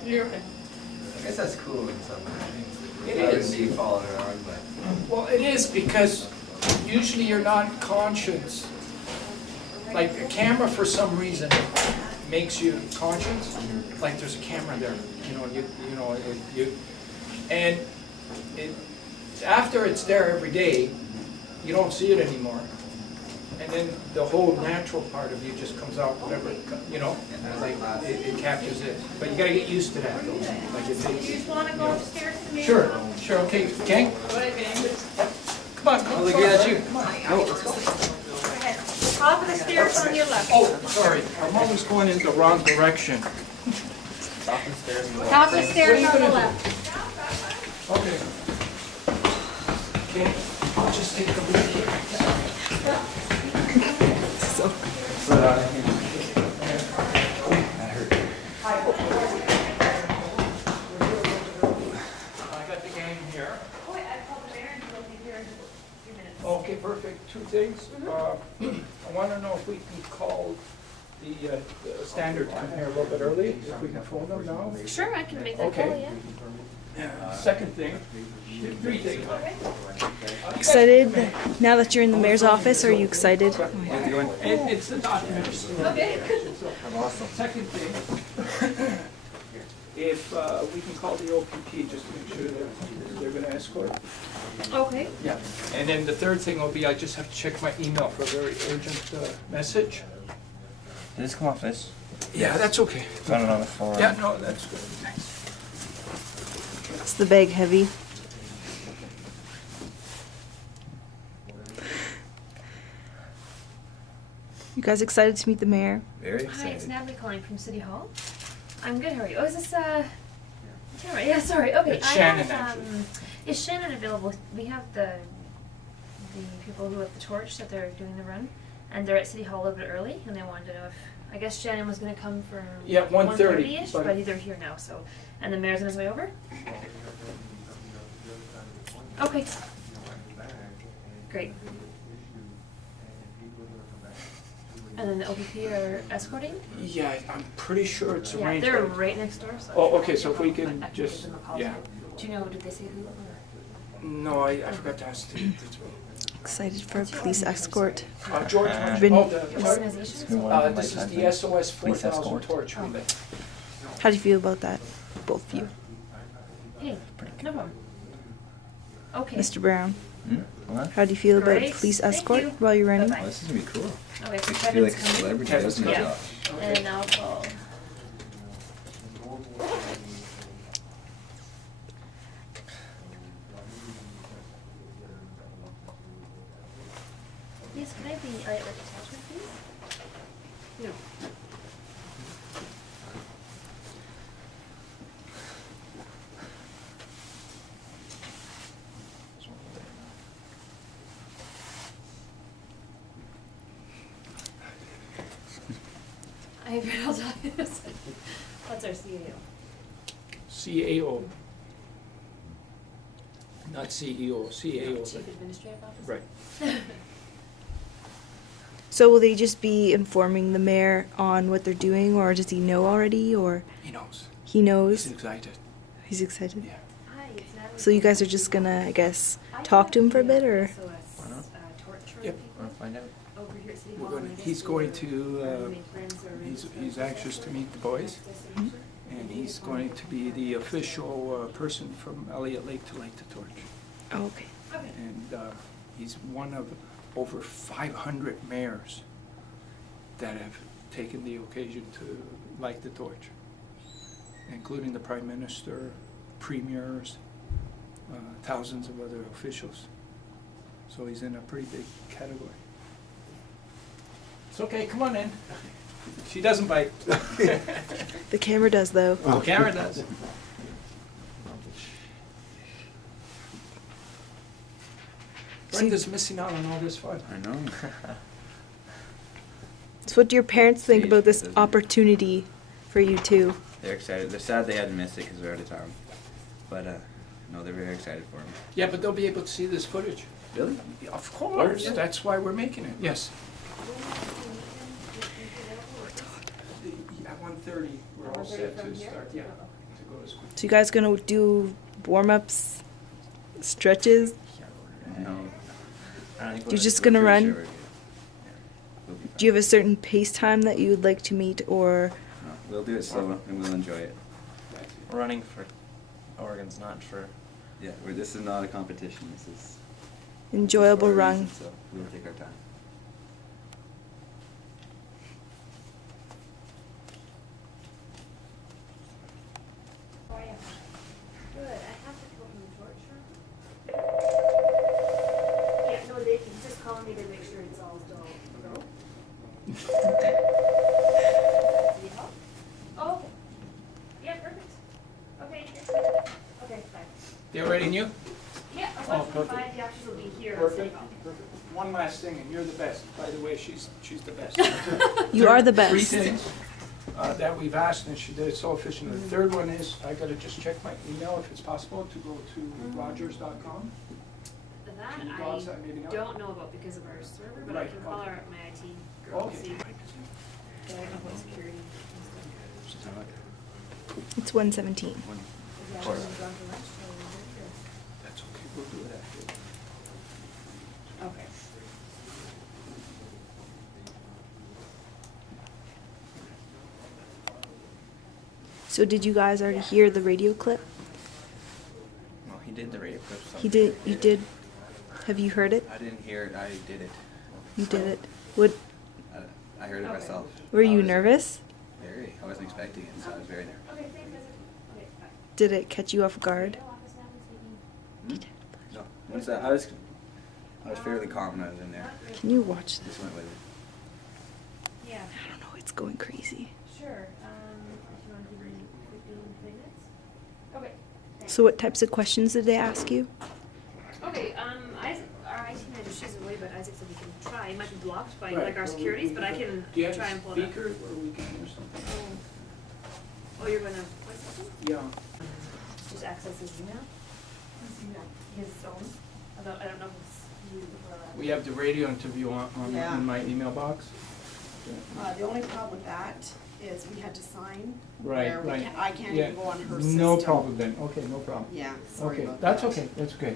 You're okay. I guess that's cool in some way. It I is. wouldn't be followed around, but Well, it is because usually you're not conscious. Like a camera, for some reason, makes you conscious. Like there's a camera there, and after it's there every day, you don't see it anymore. And then the whole natural part of you just comes out, whatever, like it captures it. But you gotta get used to that, though. Like it takes. You just want to go upstairs to me? Sure, okay, gang? Come on, come on. look at you. Come on. Top of the stairs on your left. Oh, sorry, I'm always going in the wrong direction. Top of the stairs on the left. Okay. Okay, I'll just take a look here. I got the game here. Okay, perfect. Two things. I want to know if we can call the standard to come here a little bit early, if we can phone them now. Sure, I can make that Okay. call, yeah. Second thing, three things. Excited now that you're in the mayor's office? Are you excited? It's the document. Okay. Second thing, if we can call the OPP just to make sure that they're going to escort. Okay. Yeah. And then the third thing will be I just have to check my email for a very urgent message. Did this come off this? Yeah, that's okay. Found it on the floor. Yeah, no, that's good. Thanks. Is the bag heavy? You guys excited to meet the mayor? Very Hi, it's excited. Natalie calling from City Hall. I'm good, how are you? Oh, is this, Tamara? Yeah, sorry, okay. It's Shannon, have, actually. is Shannon available? We have the people who have the torch that they're doing the run, and they're at City Hall a little bit early, and they wanted to know if, I guess Shannon was gonna come for Yeah, 1:30, 1:30-ish, but- but either here now, so, and the mayor's on his way over? Okay. Great. And then the OPP are escorting? Yeah, I'm pretty sure it's Yeah, arranged. they're right next door, so. Oh, okay, so if we can I can just, give them a call. yeah. Do you know, did they say who? No, I forgot to ask the Excited for a police escort. George Been- Marcello, This this is the SOS 4000 Torch. How do you feel about that, both of you? Hey, no problem. Okay. Mr. Brown, What? how do you feel about Great. police Thank escort you. while you're running? Bye-bye. Oh, this is gonna be cool. Okay, so Makes you feel like Kevin's a coming. celebrity, Kevin's doesn't it? Yeah. And I'll call. Yes, can I be Elliot with attachment, please? No. I have read all documents. What's our CAO? CAO. Not CEO, CAO. Chief Administrative Officer? Right. So will they just be informing the mayor on what they're doing, or does he know already, or He knows. he knows? He's excited. He's excited. Yeah. Hi, it's Natalie. So you guys are just gonna, I guess, talk to him for a bit, or? SOS, torch Yep. people Find out. over here at City We're Hall, gonna, and I he's guess going we're to, trying to make friends or he's anxious to meet the boys, and he's going to be the official person from Elliot Lake to light the torch. Oh, okay. And he's one of over 500 mayors that have taken the occasion to light the torch, including the Prime Minister, premiers, thousands of other officials. So he's in a pretty big category. It's okay, come on in. She doesn't bite. The camera does, though. The camera does. Brenda's missing out on all this fun. I know. So what do your parents think about this opportunity for you two? They're excited. They're sad they had to miss it because they're out of town. But no, they're very excited for him. Yeah, but they'll be able to see this footage. Really? Of course, that's why we're making it. Yes. At 1:30, we're all set to start. Yeah, to go to school. So you guys gonna do warm-ups, stretches? No. You're just gonna We're pretty run? sure we're good. Yeah, we'll be Do you have a certain pace time that you would like to meet, or? fine. No, we'll do it slow and we'll enjoy it. Running for Oregon's not for. Yeah, this is not a competition. This is Enjoyable for a run. reason, so we'll take our time. Good. I have to go from the torch room. Yeah, no, they just calling me to make sure it's all still go. City Hall? Oh, okay. Yeah, perfect. Okay, okay, fine. They already knew? Yeah, Oh, I'll perfect. find the options will be here at City Perfect. Hall. Perfect. One last thing, and you're the best. By the way, she's the best. You are the Three best. things that we've asked, and she did it so efficiently. The third one is, I gotta just check my email if it's possible to go to rogers.com. That Can you go outside, maybe I not? don't know about because of our server, but I Right, can call okay. my IT girl and see. Okay. But I don't know about security and stuff. It's 1:17. Yeah, I'm gone for lunch, so we're That's okay, we'll do it after. good. Okay. So did you guys already hear the radio clip? Well, he did the radio clip. So He did. You did. Have you heard it? I didn't hear it. I did it. You did it. What? I heard it myself. Were I you was nervous? Very. I wasn't expecting it, so I was very nervous. Okay, thanks, okay, bye. Did it catch you off guard? Office now this evening. No. Once I was fairly calm when I was in there. Can you watch this? Just went with it. Yeah, I don't know. It's going crazy. sure. If you want to give me 15 minutes? Okay. Thanks. So what types of questions did they ask you? Okay, Isaac, our IT manager, she's away, but Isaac said we can try. It might be blocked by Right, like our well, securities, but I can Do you have try a and pull it up. speaker where we can hear something? Oh, you're gonna, what's that? Yeah. Just access his email? His own? I don't know if it's you or. We have the radio interview on Yeah. in my email box. The only problem with that is we had to sign. Right, where we right. can't- I can't Yeah, even go on her system. No problem then. Okay, no problem. Yeah, sorry Okay, about that. that's okay, that's okay.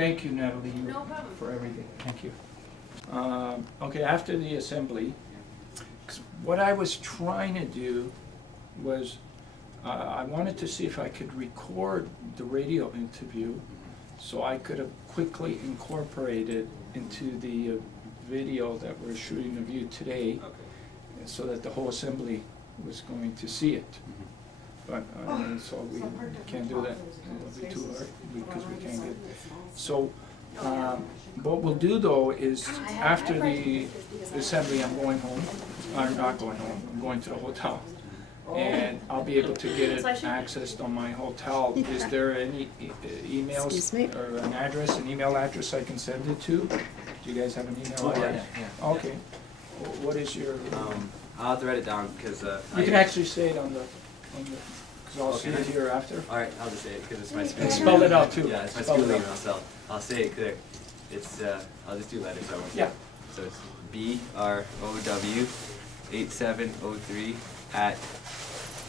Thank you, Natalie, No problem. for everything. Thank you. Okay, after the assembly, 'cause what I was trying to do was I wanted to see if I could record the radio interview so I could have quickly incorporated into the video that we're shooting of you today, so that the whole assembly was going to see it. But so we can't do that. It'll be too hard because we can't get. So what we'll do though is after the assembly, I'm going home. I'm not going home. I'm going to the hotel. And I'll be able to get it accessed on my hotel. Is there any emails or an address, an email address I can send it to? Do you guys have an email address? Yeah. Okay. What is your? I'll have to write it down because You can actually say it on the, because I'll see it here after. All right, I'll just say it because it's my school email. Spell it out too. Yeah, it's my Spell school it email, so I'll say it clear. It's I'll just do letters. Yeah. So it's BROW8703 at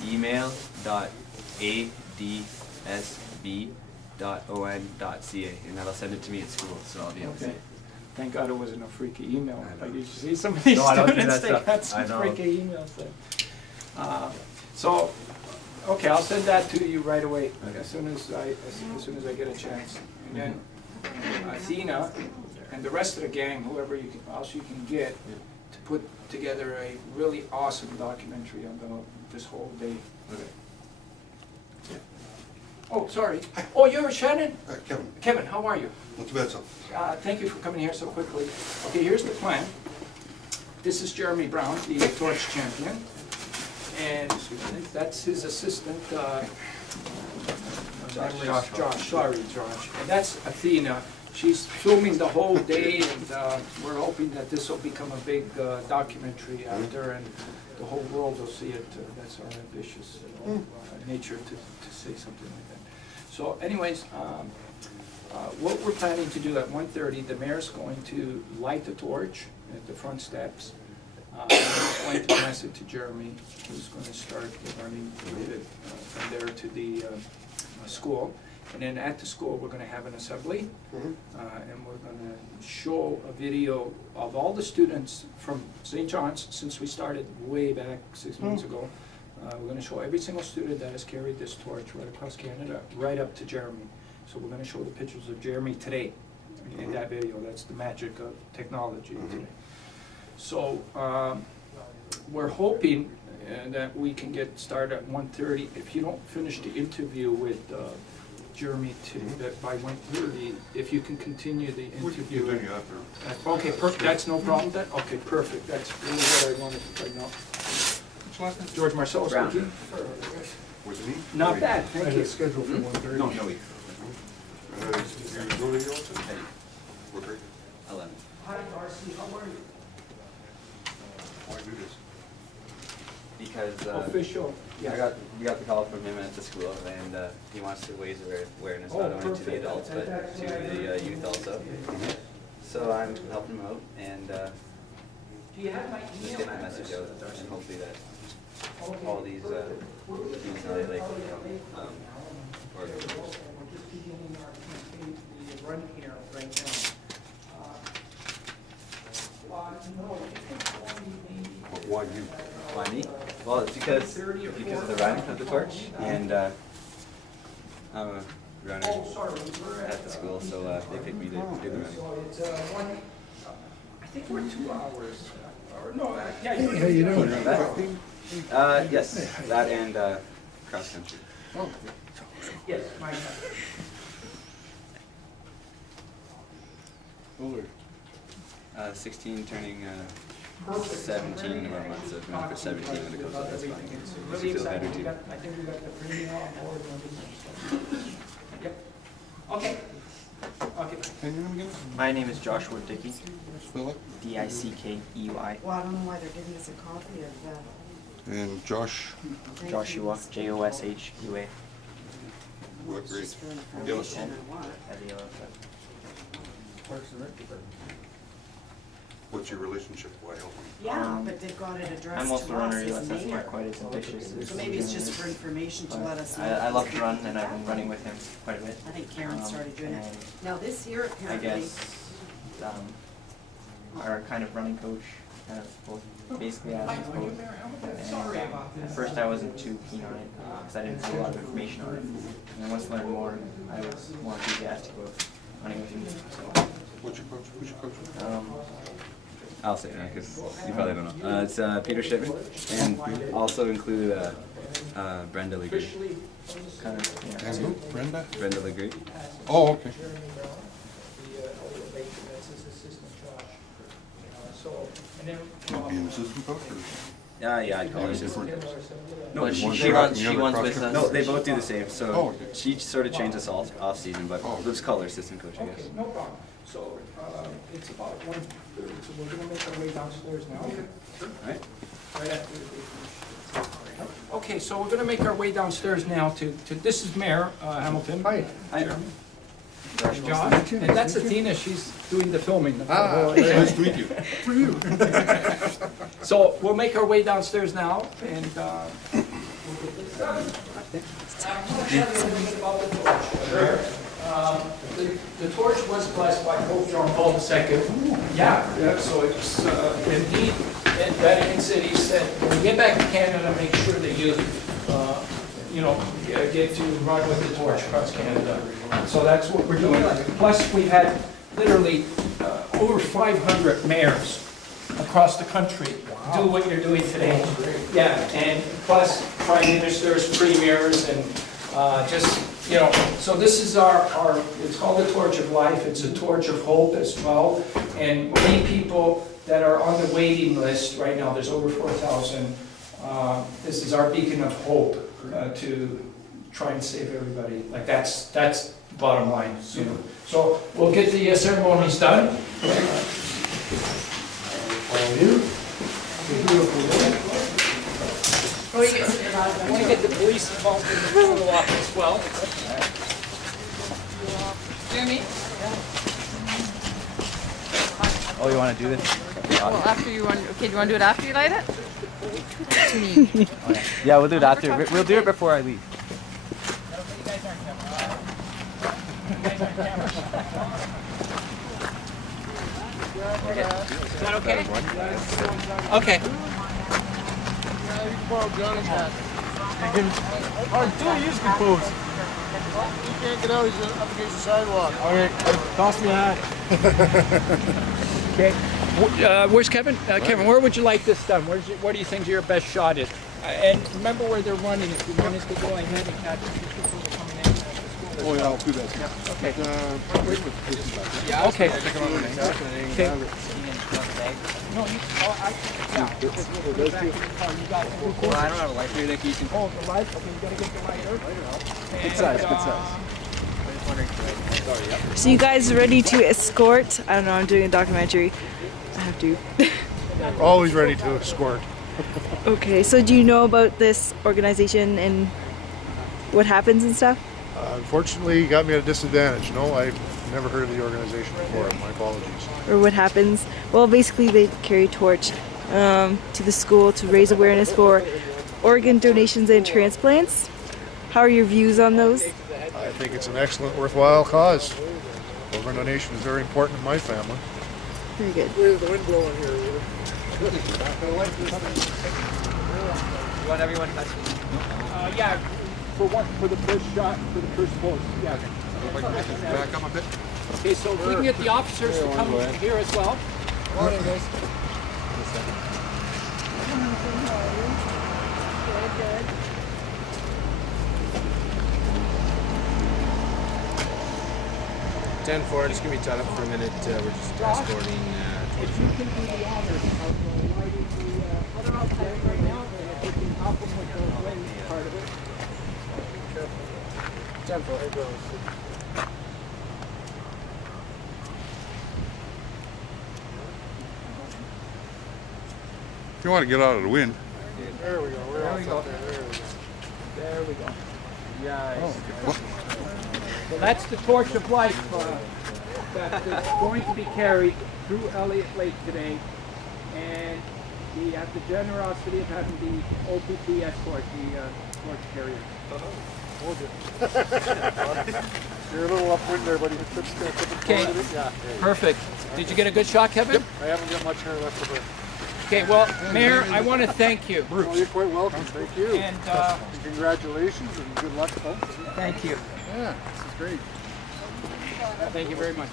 email.adsb.on.ca, and that'll send it to me at school, so I'll be able to see Okay. it. Thank God it wasn't a freaky email. Like you see some of these No, I don't do students, that they stuff. got some I know. freaky emails there. So, okay, I'll send that to you right away as soon as I get a chance. And then Athena and the rest of the gang, whoever else you can get, to put together a really awesome documentary about this whole day. Okay. Oh, sorry. Oh, you're Shannon? Kevin. Kevin, how are you? Not too bad, sir. Thank you for coming here so quickly. Okay, here's the plan. This is Jeremy Brown, the Torch Champion. And that's his assistant, Josh. Sorry, Josh. And that's Athena. She's filming the whole day, and we're hoping that this will become a big documentary after, and the whole world will see it. That's our ambitious nature to say something like that. So anyways, what we're planning to do at 1:30, the mayor's going to light the torch at the front steps. He's going to pass it to Jeremy, who's going to start running it from there to the school. And then at the school, we're going to have an assembly, and we're going to show a video of all the students from St. John's, since we started way back 6 months ago. We're going to show every single student that has carried this torch right across Canada, right up to Jeremy. So we're going to show the pictures of Jeremy today in that video. That's the magic of technology today. So we're hoping that we can get started at 1:30. If you don't finish the interview with Jeremy by 1:30, if you can continue the interview. We can continue after. Okay, perfect. That's no problem then? Okay, perfect. That's really what I wanted to find out. George Marcello speaking. Was it me? Not bad, thank you. Scheduled for 1:30. No, Joey. You're doing it also? What grade? 11. Hi, Darcy, how are you? Why do this? Because Official. we got the call from him at the school, and he wants to raise awareness not only to the adults but to the youth also. So I'm helping him out and Do you have my just email get the address? message out, and hopefully that all these youth like organizations. We're just beginning our campaign to run here right now. Why you? Why me? Well, it's because of the run of the torch, and I'm a runner at the school, so they picked me to do the running. So it's I think we're 2 hours. Or no, yeah. How you doing? Yes, that and cross country. Yes, my. 16 turning 17 in about a month, so I've been for 17 when it goes up, that's fine. Makes you feel better too. I think we got the premium on board and everything. Yep. Okay. Okay. My name is Joshua Dickey. Spell it. D-I-C-K-E-Y. Well, I don't know why they're giving us a copy of that. And Josh, Joshua, J-O-S-H-U-A. what grade? Just for Yellow. information or what? At the Yellow Club. What's your relationship? Why help them? Yeah, but they've got it addressed I'm also to a runner, us yes, as that's mayor. not quite as ambitious as So maybe it's just for information to let us know. I love to run, and I've been running with him quite a bit. I think Karen started doing it. and Now this year I apparently. guess our kind of running coach kind of both basically asked us both. And at first I wasn't too keen on it because I didn't see a lot of information on it. And then once I learned more, I was more enthusiastic about running with him. So, What's your coach? Who's your coach? I'll say that because you probably don't know. It's Peter Shipman, and also include Brenda Legree. kind of, yeah. And who? Brenda? Brenda Legree. Oh, okay. Not being an assistant coach or? Yeah, I'd call her assistant. No, But she she runs with us. No, they both do the same. So Oh, okay. she sort of trains us all off season, but Oh. we'll just call her assistant coach, I guess. Okay, no problem. So it's about 1:30, so we're gonna make our way downstairs now. Right? Right after the Okay, so we're gonna make our way downstairs now to this is Mayor Hamilton. Hi. Chairman. John, and that's Athena, she's doing the filming. Nice to meet you. For you. So we'll make our way downstairs now, and the torch was blessed by Pope John Paul II. Yeah, so it's indeed in Vatican City said, when you get back to Canada, make sure that you, get to run with the torch across Canada. So that's what we're doing. Plus, we've had literally over 500 mayors across the country do what you're doing today. Yeah, and plus prime ministers, premiers, and so this is our, it's called the Torch of Life. It's a torch of hope as well. And many people that are on the waiting list right now, there's over 4,000. This is our beacon of hope to try and save everybody. Like that's the bottom line. So we'll get the ceremonies done. I want to get the police involved in the photo op as well. Jimmy? Oh, you want to do this? Well, after you run, okay, do you want to do it after you light it? To me. Yeah, we'll do it after. We'll do it before I leave. Is that okay? Okay. Use the pose. You can't get out, he's up against the sidewalk. All right, toss me a hat. Okay. Where's Kevin? Kevin, where would you like this done? Where do you think your best shot is? And remember where they're running. If you want us to go ahead and catch them, people coming in. Oh, yeah, I'll do that. Okay. Yeah, okay. Okay. No, you. Well, I don't have a light here that you can. Oh, the light. Okay, you gotta get the lighter. Good size. Good size. So you guys ready to escort? I don't know, I'm doing a documentary. I have to. Always ready to escort. Okay, so do you know about this organization and what happens and stuff? Unfortunately, you got me at a disadvantage. No, I've never heard of the organization before. My apologies. Or what happens? Well, basically they carry a torch to the school to raise awareness for organ donations and transplants. How are your views on those? I think it's an excellent, worthwhile cause. Organ donation is very important in my family. Very good. Where's the wind blowing here? You want everyone touching? Yeah, for the first shot, for the first post. Yeah. Back up a bit. Okay, so if we can get the officers to come here as well. Morning, guys. Good. 10-4, just gonna be tied up for a minute. We're just escorting. If you can do the honors of lighting the other outside right now, and if you can help them with the wind part of it. 10-4, hey, girls. If you want to get out of the wind. There we go. There we go. There we go. Yeah. So that's the torch of life. that is going to be carried through Elliot Lake today, and we have the generosity of having the OPP escort, the torch carrier. You're a little upwind there, buddy. Okay, perfect. Did you get a good shot, Kevin? Yep. I haven't got much hair left of her. Okay, well, Mayor, I want to thank you. Oh, you're quite welcome. Thank you. And congratulations and good luck, folks. Thank you. Yeah, this is great. Thank you very much.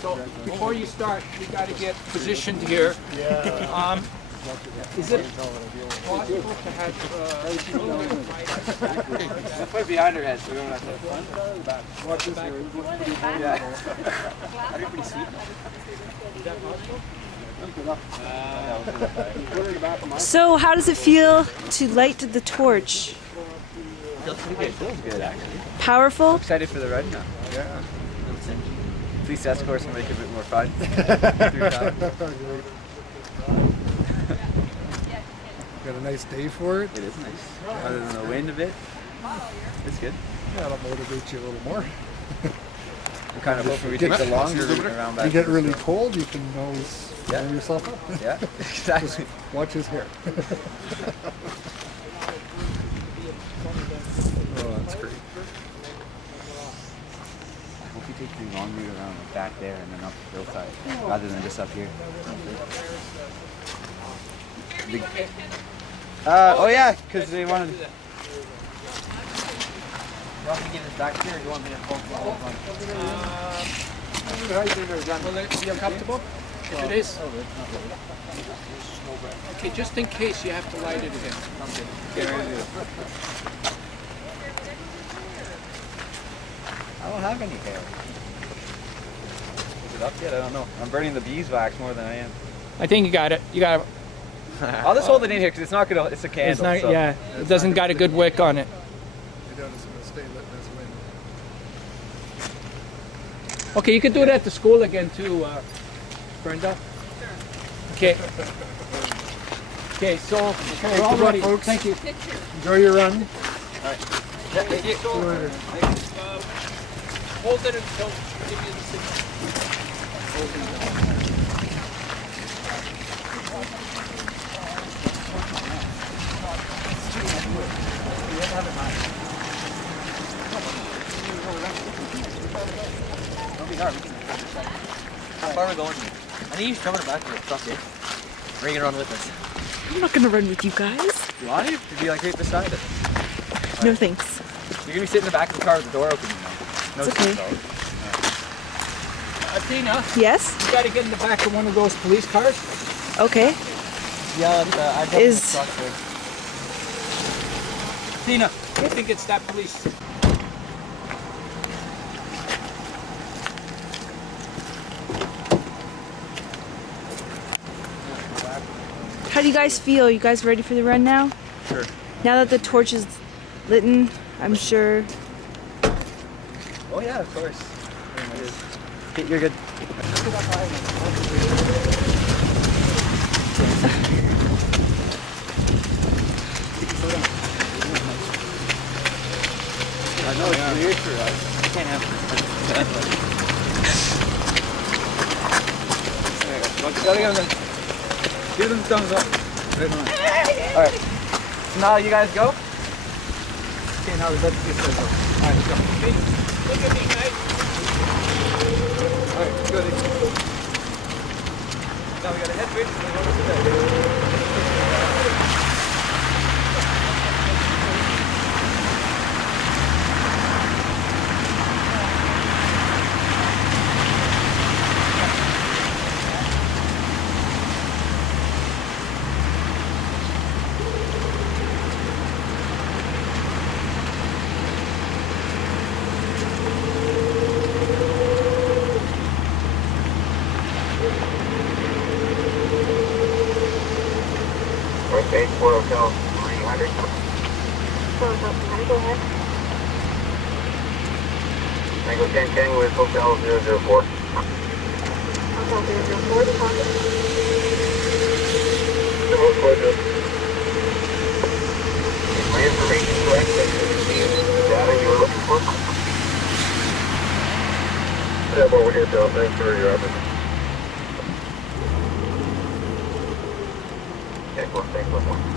So before you start, we got to get positioned here. Is it possible to have? Put it behind her head so we don't have to. Watch this here. Yeah. That'd be pretty sweet. Is that possible? So, how does it feel to light the torch? Feels pretty good. Feels good, actually. Powerful? Excited for the ride now. Yeah. Police escorts will make it a bit more fun. Got a nice day for it. It is nice. Other than the wind a bit, it's good. Yeah, that'll motivate you a little more. I'm kind of hoping we take the longer route around back. You get really cold, you can always warm yourself up. Yeah, exactly. Just watch his hair. Oh, that's great. I hope you take the long route around like back there and then up the hillside rather than just up here. Oh yeah, because they wanted. You want me to give this back here, or do you want me to hold the whole one? Will it be uncomfortable? If it is? Okay, just in case you have to light it again. I don't have any hair. Is it up yet? I don't know. I'm burning the beeswax more than I am. I think you got it. You got it. I'll just hold it in here because it's not gonna. It's a candle. It's not, so. yeah, it doesn't got a good wick on it. It's gonna stay lit in this wind. Okay, you could do it at the school again too, Brenda. Okay. Okay, so we're all ready. Folks. Thank you. Enjoy your run. All right. Yeah, thank you. See you later. Hold it until we give you the signal. How far are we going? I think you should come in the back of the truck, eh? Or are you gonna run with us? I'm not gonna run with you guys. You want to? To be like right beside it. No thanks. You're gonna be sitting in the back of the car with the door open, you know. No It's okay. seatbelt. Athena? Yes? You gotta get in the back of one of those police cars. Okay. Yeah, I got Is- the truck there. Tina, I think it's that police. How do you guys feel? You guys ready for the run now? Sure. Now that the torch is lit, I'm sure. Oh yeah, of course. It is. Okay, you're good. I know it's weird for us. I can't have it. Give them thumbs up. Right on. Alright. So now you guys go? Okay, now let's get this over. Alright, let's go. Look at me, guys. Alright, good. Now we gotta head bridge and then over to bed. Base 4 Hotel 300. 4 Hotel 300, go ahead. Tango 1010 with Hotel 004. Hotel 004, deposit. Is my information correct that you received the data you were looking for? Marcello. Thanks for your effort. Excellent. Thanks so much.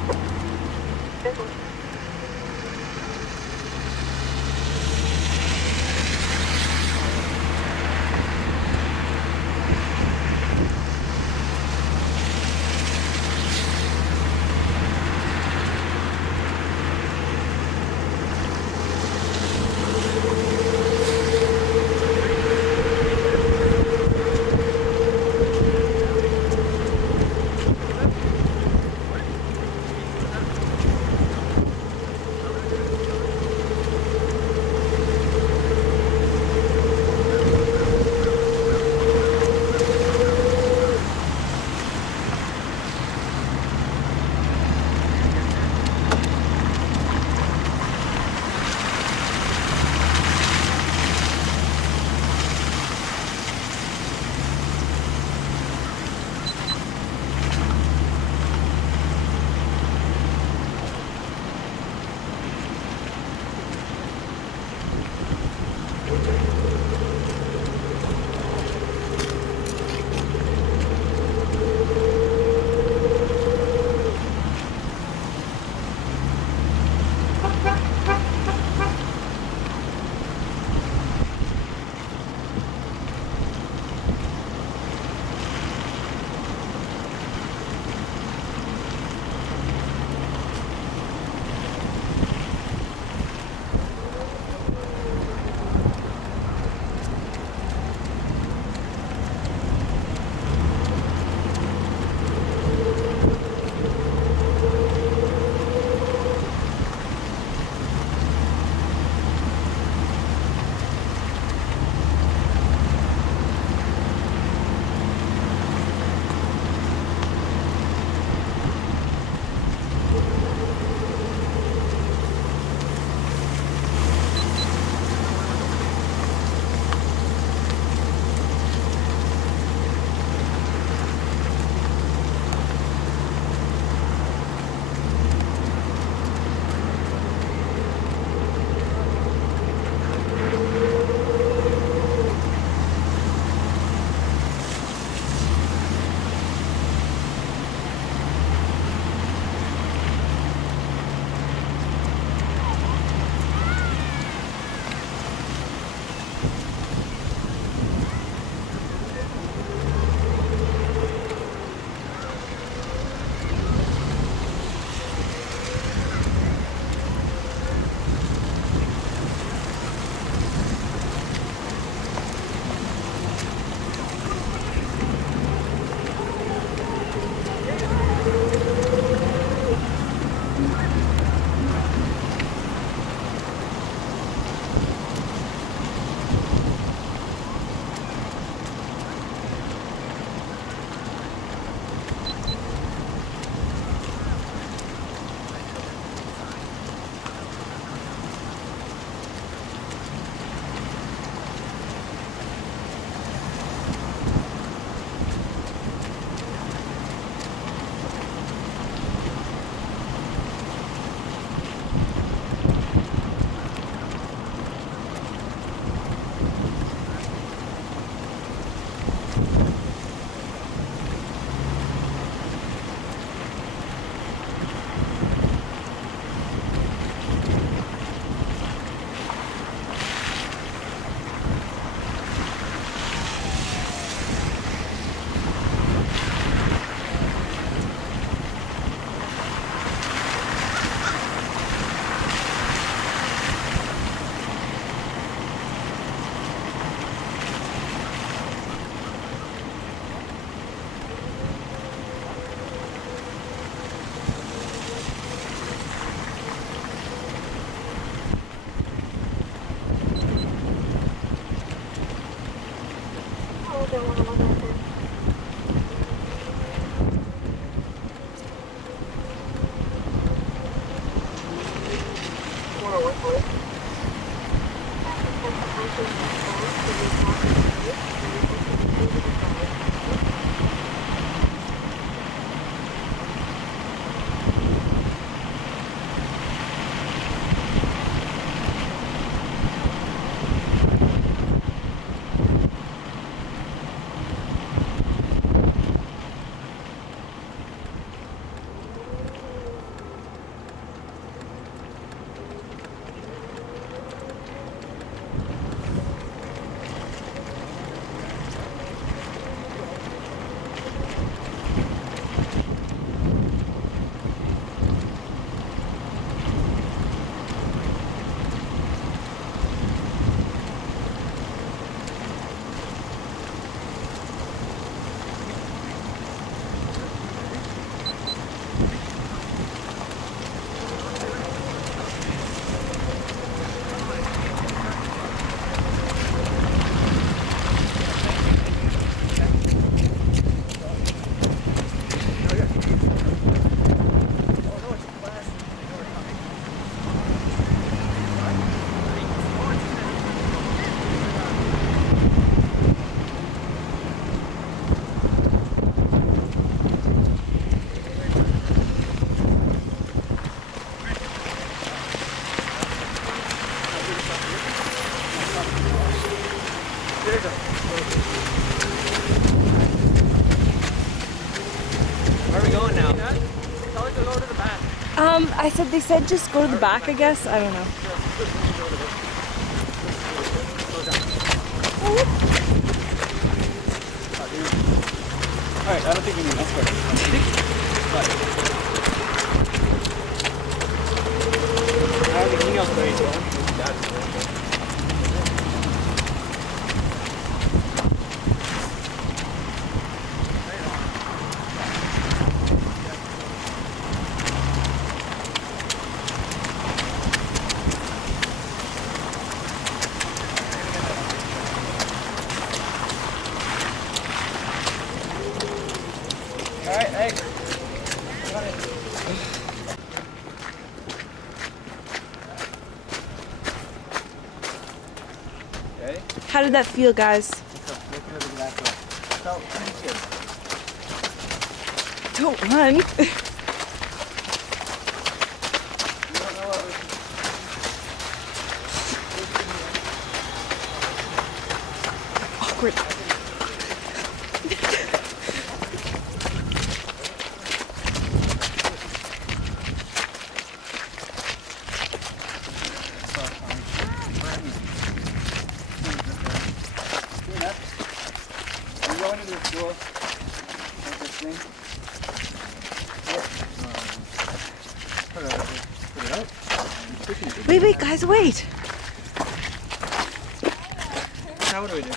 I said they said just go to the back, I guess. I don't know. Alright, I don't think we need enough for I don't think he knows where he's going. Alright, hey. Okay. How did that feel, guys? Felt pretty good. Don't run. Awkward. We're going to the school. Like this thing. Put it out. Wait, guys, wait. Now what do we do?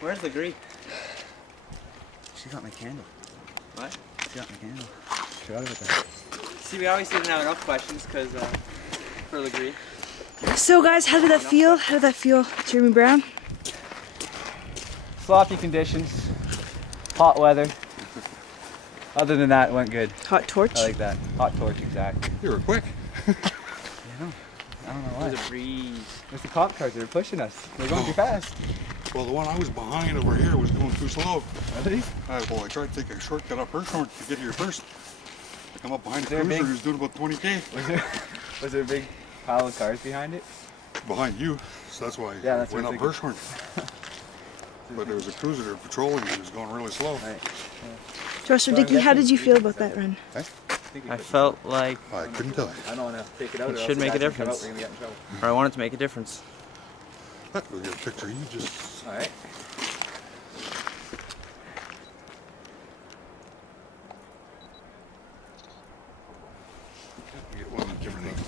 Where's the Greek? She got my candle. What? She got my candle. Forgot about that. See, we obviously didn't have enough questions because for the Greek. So, guys, how did that feel? How did that feel, Jeremy Brown? Sloppy conditions, hot weather. Other than that, it went good. Hot torch? I like that. Hot torch, exactly. You were quick. I don't know why. There's a breeze. There's the cop cars that are pushing us. They're going too fast. Well, the one I was behind over here was going too slow. Really? Well, I tried to take a shortcut up Hirschhorn to get here first. I come up behind the there a cruiser big- who's doing about 20K. Was there a big pile of cars behind it? Behind you, so that's why Yeah, that's I went what up I'm Hirschhorn. But there was a cruiser there patrolling and he was going really slow. Josh or Dickie, how did you feel about that run? I felt like I couldn't tell you. I don't want to take it out. it should make a difference. Or I want it to make a difference. We'll get a picture of you just... All right. Get one of different names.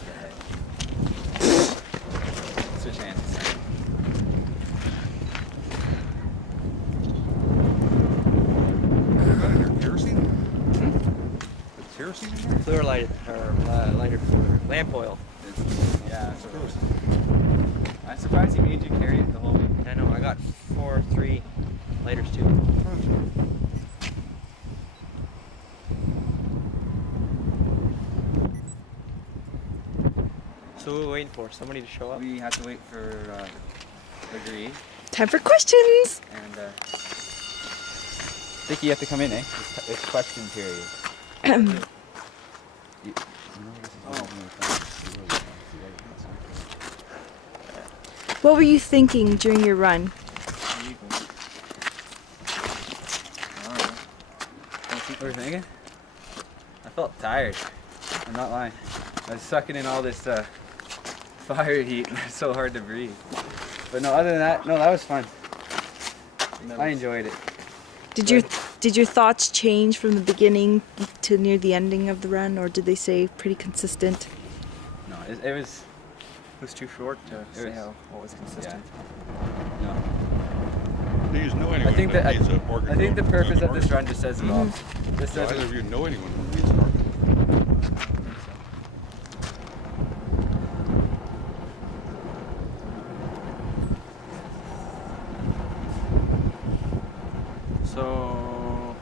Switch hands. Kerosene? Is kerosene in there? Fluor lighted, or lighter fluor, lamp oil. Yeah, that's what it was. I'm surprised he made you carry it the whole week. I know, I got 3 lighters too. So what are we waiting for? Somebody to show up? We have to wait for Agree. Time for questions. And Dickie, you have to come in, eh? It's question period. What were you thinking during your run? What were you thinking? I felt tired. I'm not lying. I was sucking in all this fire heat and it's so hard to breathe. But no, other than that, no, that was fun. I enjoyed it. Did your thoughts change from the beginning to near the ending of the run, or did they stay pretty consistent? No, it was too short to say what was consistent. Yeah. No. Do you know anyone I think that that needs a Morgan I think the Road purpose in of this run just says it all. This So says either it. of you know anyone who needs a Morgan? So,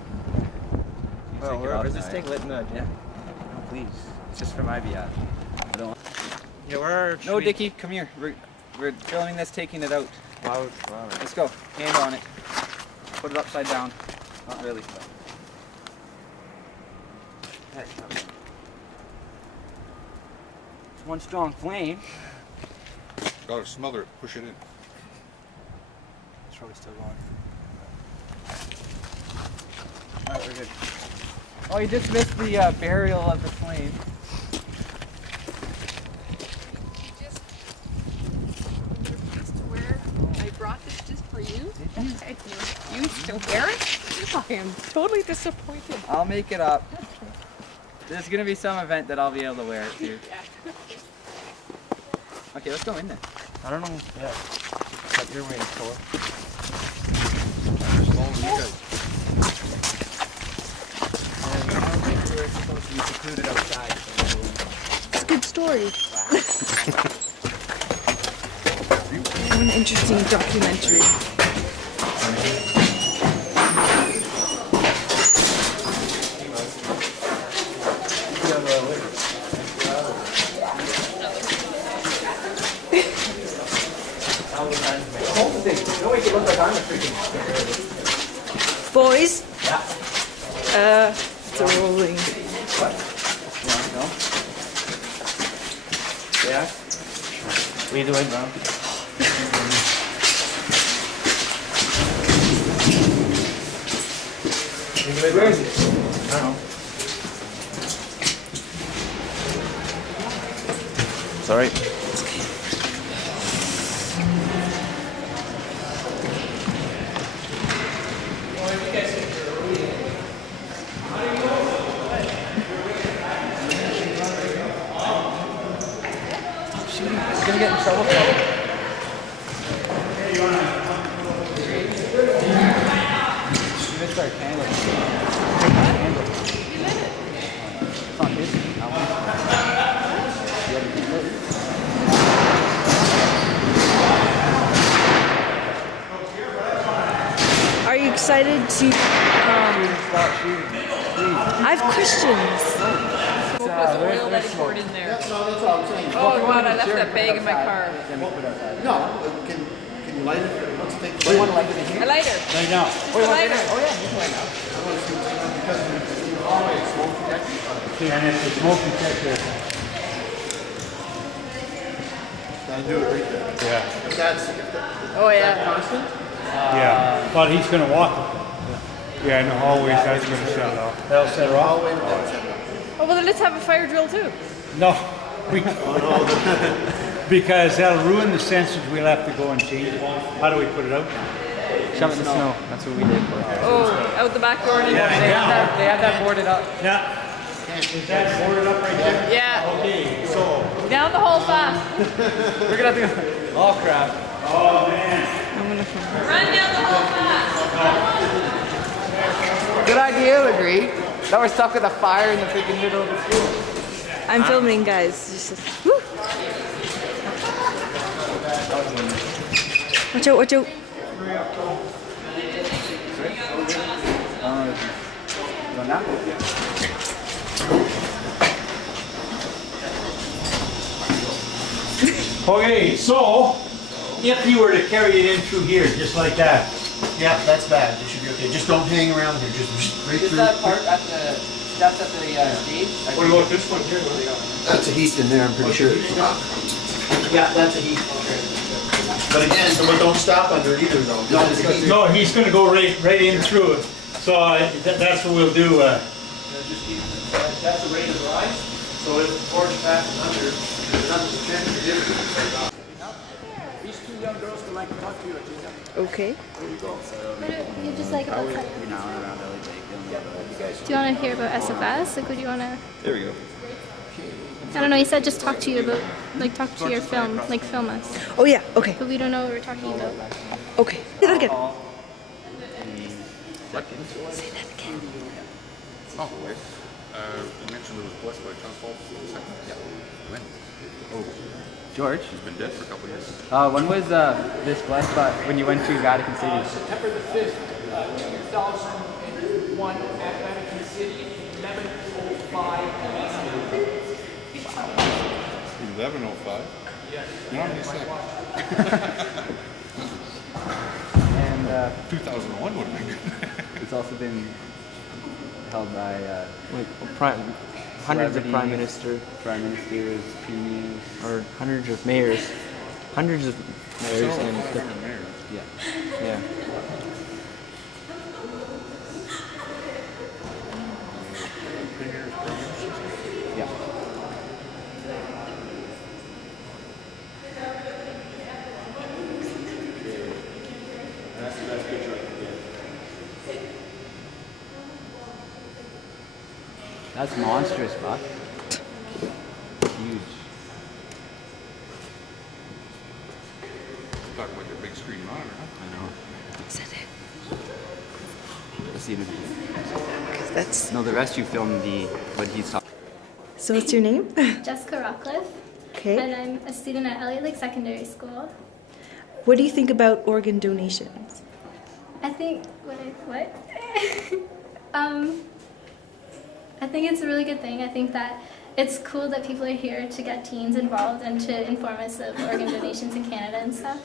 well, where's this take? Let no, Yeah. No, please. It's just for my behalf. I don't. Yeah, where are? No, Dickie, come here. We're filming this, taking it out. Wow. Let's go. Hand on it. Put it upside down. Not really. It's one strong flame. Gotta smother it, push it in. It's probably still going. Alright, we're good. Oh, you just missed the burial of the slain. I brought this just for you. You still wear it? I am totally disappointed. I'll make it up. There's gonna be some event that I'll be able to wear it too. Okay, let's go in there. I don't know. Yeah. What you're waiting for. I don't think we were supposed to be secluded outside. It's a good story. What an interesting documentary. Boys? Yeah. It's rolling. What? No? Yeah? What are you doing, bro? Where is it? I don't know. It's alright. He's gonna get in trouble for it. You missed our candle. Candle. It's on his. Are you excited to? I have questions. Oil that he poured in there. Oh God, I left that bag in my car. No, can you light it? Let's take the one light in here. A lighter. Right now. A lighter. Oh yeah, you can light now. I want to see what's going on because it's always smoke detector. And it's a smoke detector. I do it right there. Yeah. If that's Oh yeah. that constant. Yeah. But he's going to walk it. Yeah, in the hallways, that's going to shut it off. That'll set her off? Oh well, then let's have a fire drill too. No. Because that'll ruin the sensors. We'll have to go and change it. How do we put it out now? Shove it in the snow. That's what we did. Oh, out the back door. And They had that boarded up. Yeah. Is that boarded up right there? Yeah. Okay, so. Down the hole fast. We're gonna have to go. Oh crap. Oh man. Run down the hole fast. Good idea, agree. Now we're stuck with a fire in the freaking middle of the school. I'm filming, guys. Just, woo. Watch out, watch out. Okay, so if you were to carry it in through here, just like that. Yeah, that's bad. It should be okay. Just don't hang around here. Just right Is through. that part at the steps at the stage? What about this one here? That's a heat in there, I'm pretty sure. Yeah, that's a heat. But again, don't stop under it either though. No, he's going to go right in through it. So that's what we'll do. Just keep, that's the rate of rise. So if the torch passes under, there's nothing to change or different. These two young girls can like to talk to you. Okay. There you go. What do you just like about We're now around Elliot Lake. Do you want to hear about SFS? Like, would you want to? There we go. I don't know. He said just talk to you about, like, talk to your film, like, film us. Oh yeah. Okay. But we don't know what we're talking about. Okay. Say that again. Say that again. Oh, you mentioned it was blessed by John Paul II. Yeah. When? Oh, George? He's been dead for a couple of years. When was this blessed by, when you went to Vatican City? September the 5th, 2001 at Vatican City, 11:05. 11:05? Yes. No, he's sick. And 2001 would have been good. it's also been held by Hundreds of prime ministers, premiers, or hundreds of mayors, and Different mayors. yeah. That's monstrous, Buck. Huge. Talk about your big screen monitor, huh? I know. Is that it? Let's see if That's... No, the rest you filmed what he's talking. So what's your name? Jessica Rockcliffe. Okay. And I'm a student at Elliot Lake Secondary School. What do you think about organ donations? I think I think it's a really good thing. I think that it's cool that people are here to get teens involved and to inform us of organ donations in Canada and stuff.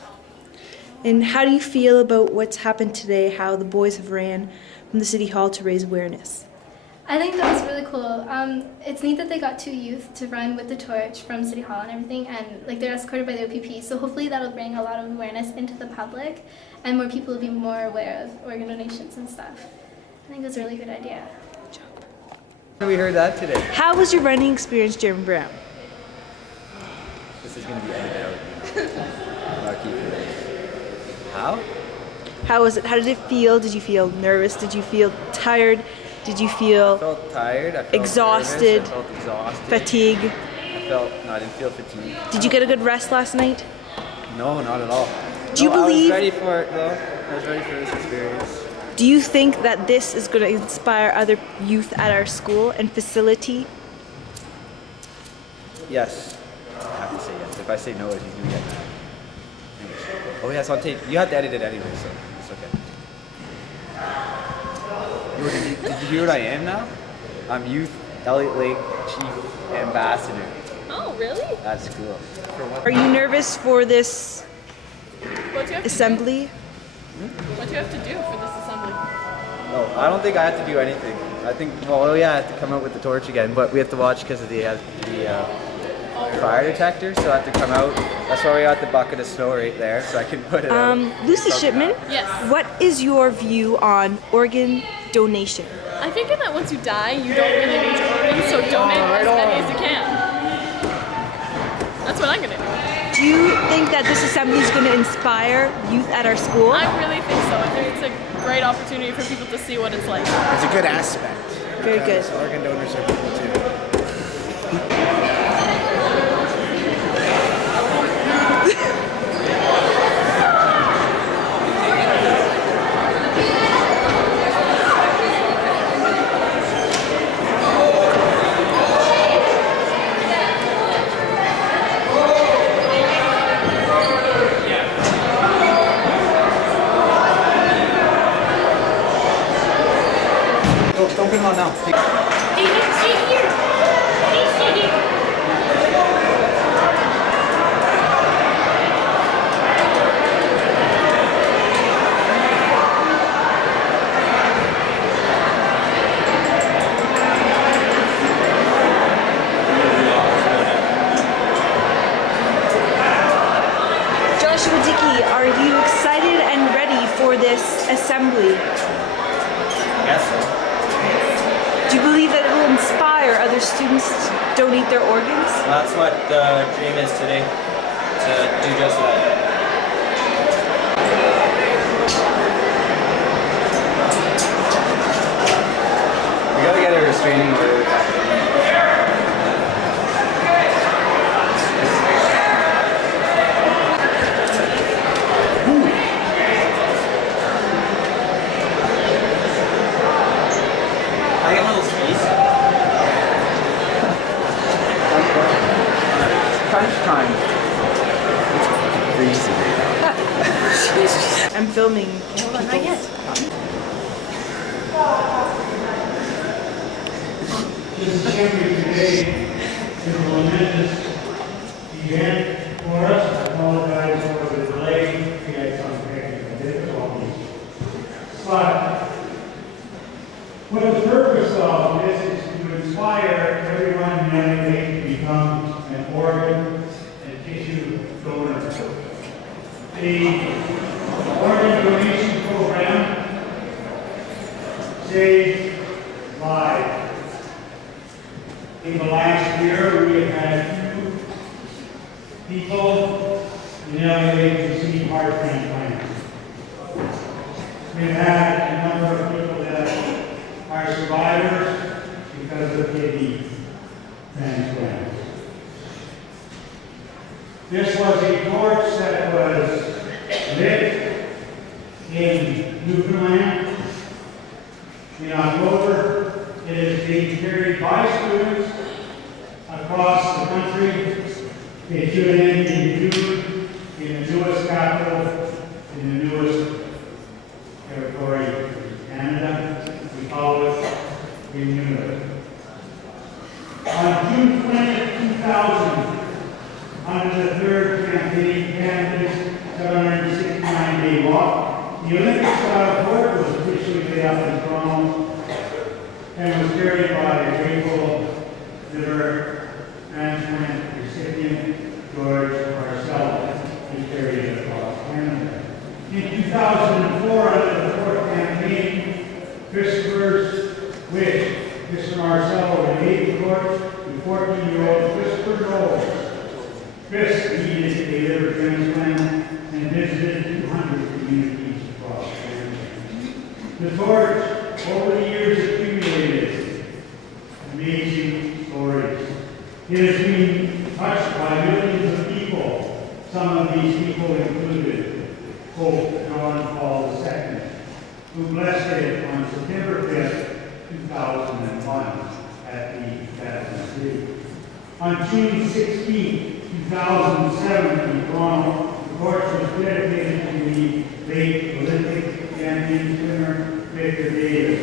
And how do you feel about what's happened today, how the boys have ran from the City Hall to raise awareness? I think that was really cool. It's neat that they got 2 youth to run with the torch from City Hall and everything, and like they're escorted by the OPP, so hopefully that'll bring a lot of awareness into the public and more people will be more aware of organ donations and stuff. I think it was a really good idea. We heard that today. How was your running experience, Jeremy Brown? This is going to be edited out. I'll keep it. How? How was it? How did it feel? Did you feel nervous? Did you feel tired? Did you feel I felt tired. I felt exhausted? nervous, I felt exhausted. Fatigue? I didn't feel fatigued. Did you get a good rest last night? No, not at all. Do you believe? I was ready for it though. I was ready for this experience. Do you think that this is going to inspire other youth at our school and facility? Yes. I have to say yes. If I say no, he's going to get mad. Anyways. Oh, yeah, it's on tape. You have to edit it anyway, so it's okay. Did you hear what I am now? I'm Youth Elliot Lake Chief Ambassador. Oh, really? That's cool. Are you nervous for this assembly? What do you have to do for this assembly? No, I don't think I have to do anything. I think, well, yeah, I have to come out with the torch again, but we have to watch because of the fire detector, so I have to come out. That's why we got the bucket of snow right there, so I can put it out. Lucy Shipman, Yes. what is your view on organ donation? I think that once you die, you don't really need your organs, so donate as many as you can. That's what I'm gonna do. Do you think that this assembly is going to inspire youth at our school? I really think so. I think it's a great opportunity for people to see what it's like. It's a good aspect. Very good. Organ donors are people too. Don't put them on now. Joshua Dickey, are you excited and ready for this assembly? Yes, sir. Do you believe that it will inspire other students to donate their organs? That's what the dream is today, to do just that. We gotta get a restraining order. I get one of those fees. Crunch time. It's freezing. I'm filming. Hold on, not yet. This assembly today is a momentous event for us. I apologize for the delay. We had some technical difficulties. But what the purpose of this is to inspire everyone in the United States to become an organ and tissue donor. The organ donation program saves lives. In the last year, we have had 2 people in LA receive heart transplants. We've had a number of people that are survivors because of the This was a torch that was lit in Newfoundland in October. It is being carried by students across the country. It should end in June in the newest capital, in the newest territory in Canada. We call it Renewal. On June 20th, 2000, under the third campaign, Canada's 769-day walk, the Olympic-style torch was officially laid up in Toronto and was carried by a grateful liver transplant recipient, George Marcello, who carried it across Canada. In 2004, under the fourth campaign, Kristopher's wish, Mr. Marcello gave the torch to 14-year-old Kristopher Knowles. Chris needed a liver transplant and visited 200 communities across Canada. The torch, over the years, accumulated amazing stories. It has been touched by millions of people. Some of these people included Pope John Paul II, who blessed it on September 5th, 2001 at the Vatican City. On June 16, 2007 in Toronto, the torch was dedicated to the late Olympic champion swimmer Victor Davis.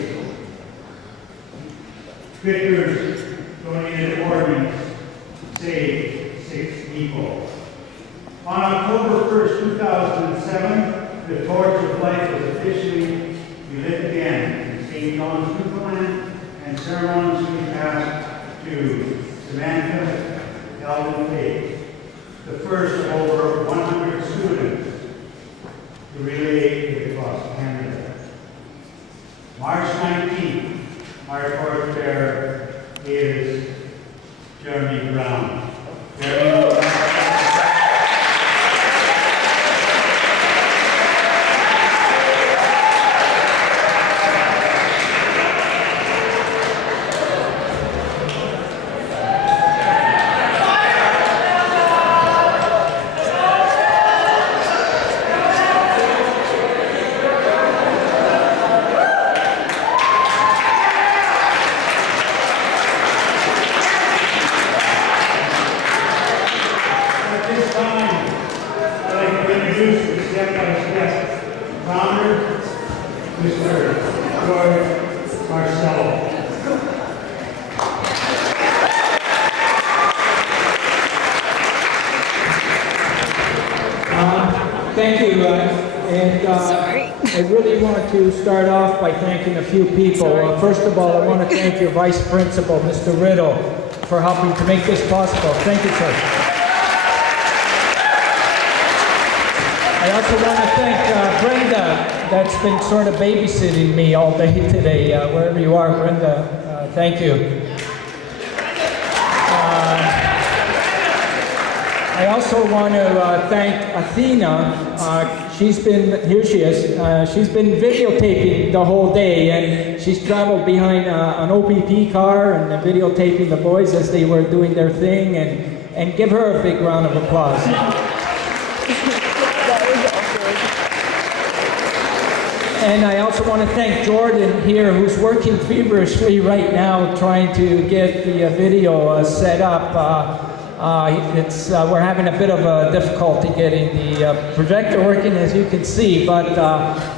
Victor's donated organs saved 6 people. On October 1st, 2007, the torch of life was officially lit again in St. John's, Newfoundland, and ceremoniously passed to Samantha Elliot, the first of over 100 students to relay it across Canada. March 19th, our torchbearer is Jeremy Brown. Jeremy Mr. George Marcello. Thank you, I really want to start off by thanking a few people. First of all, I want to thank your Vice Principal, Mr. Riddle, for helping to make this possible. Thank you, sir. I also want to thank Brenda, that's been sort of babysitting me all day today, wherever you are, Brenda. Thank you. I also want to thank Athena. She's been, here she is, she's been videotaping the whole day, and she's traveled behind an OPP car and videotaping the boys as they were doing their thing, and give her a big round of applause. And I also want to thank Jordan here, who's working feverishly right now trying to get the video set up. We're having a bit of a difficulty getting the projector working, as you can see, but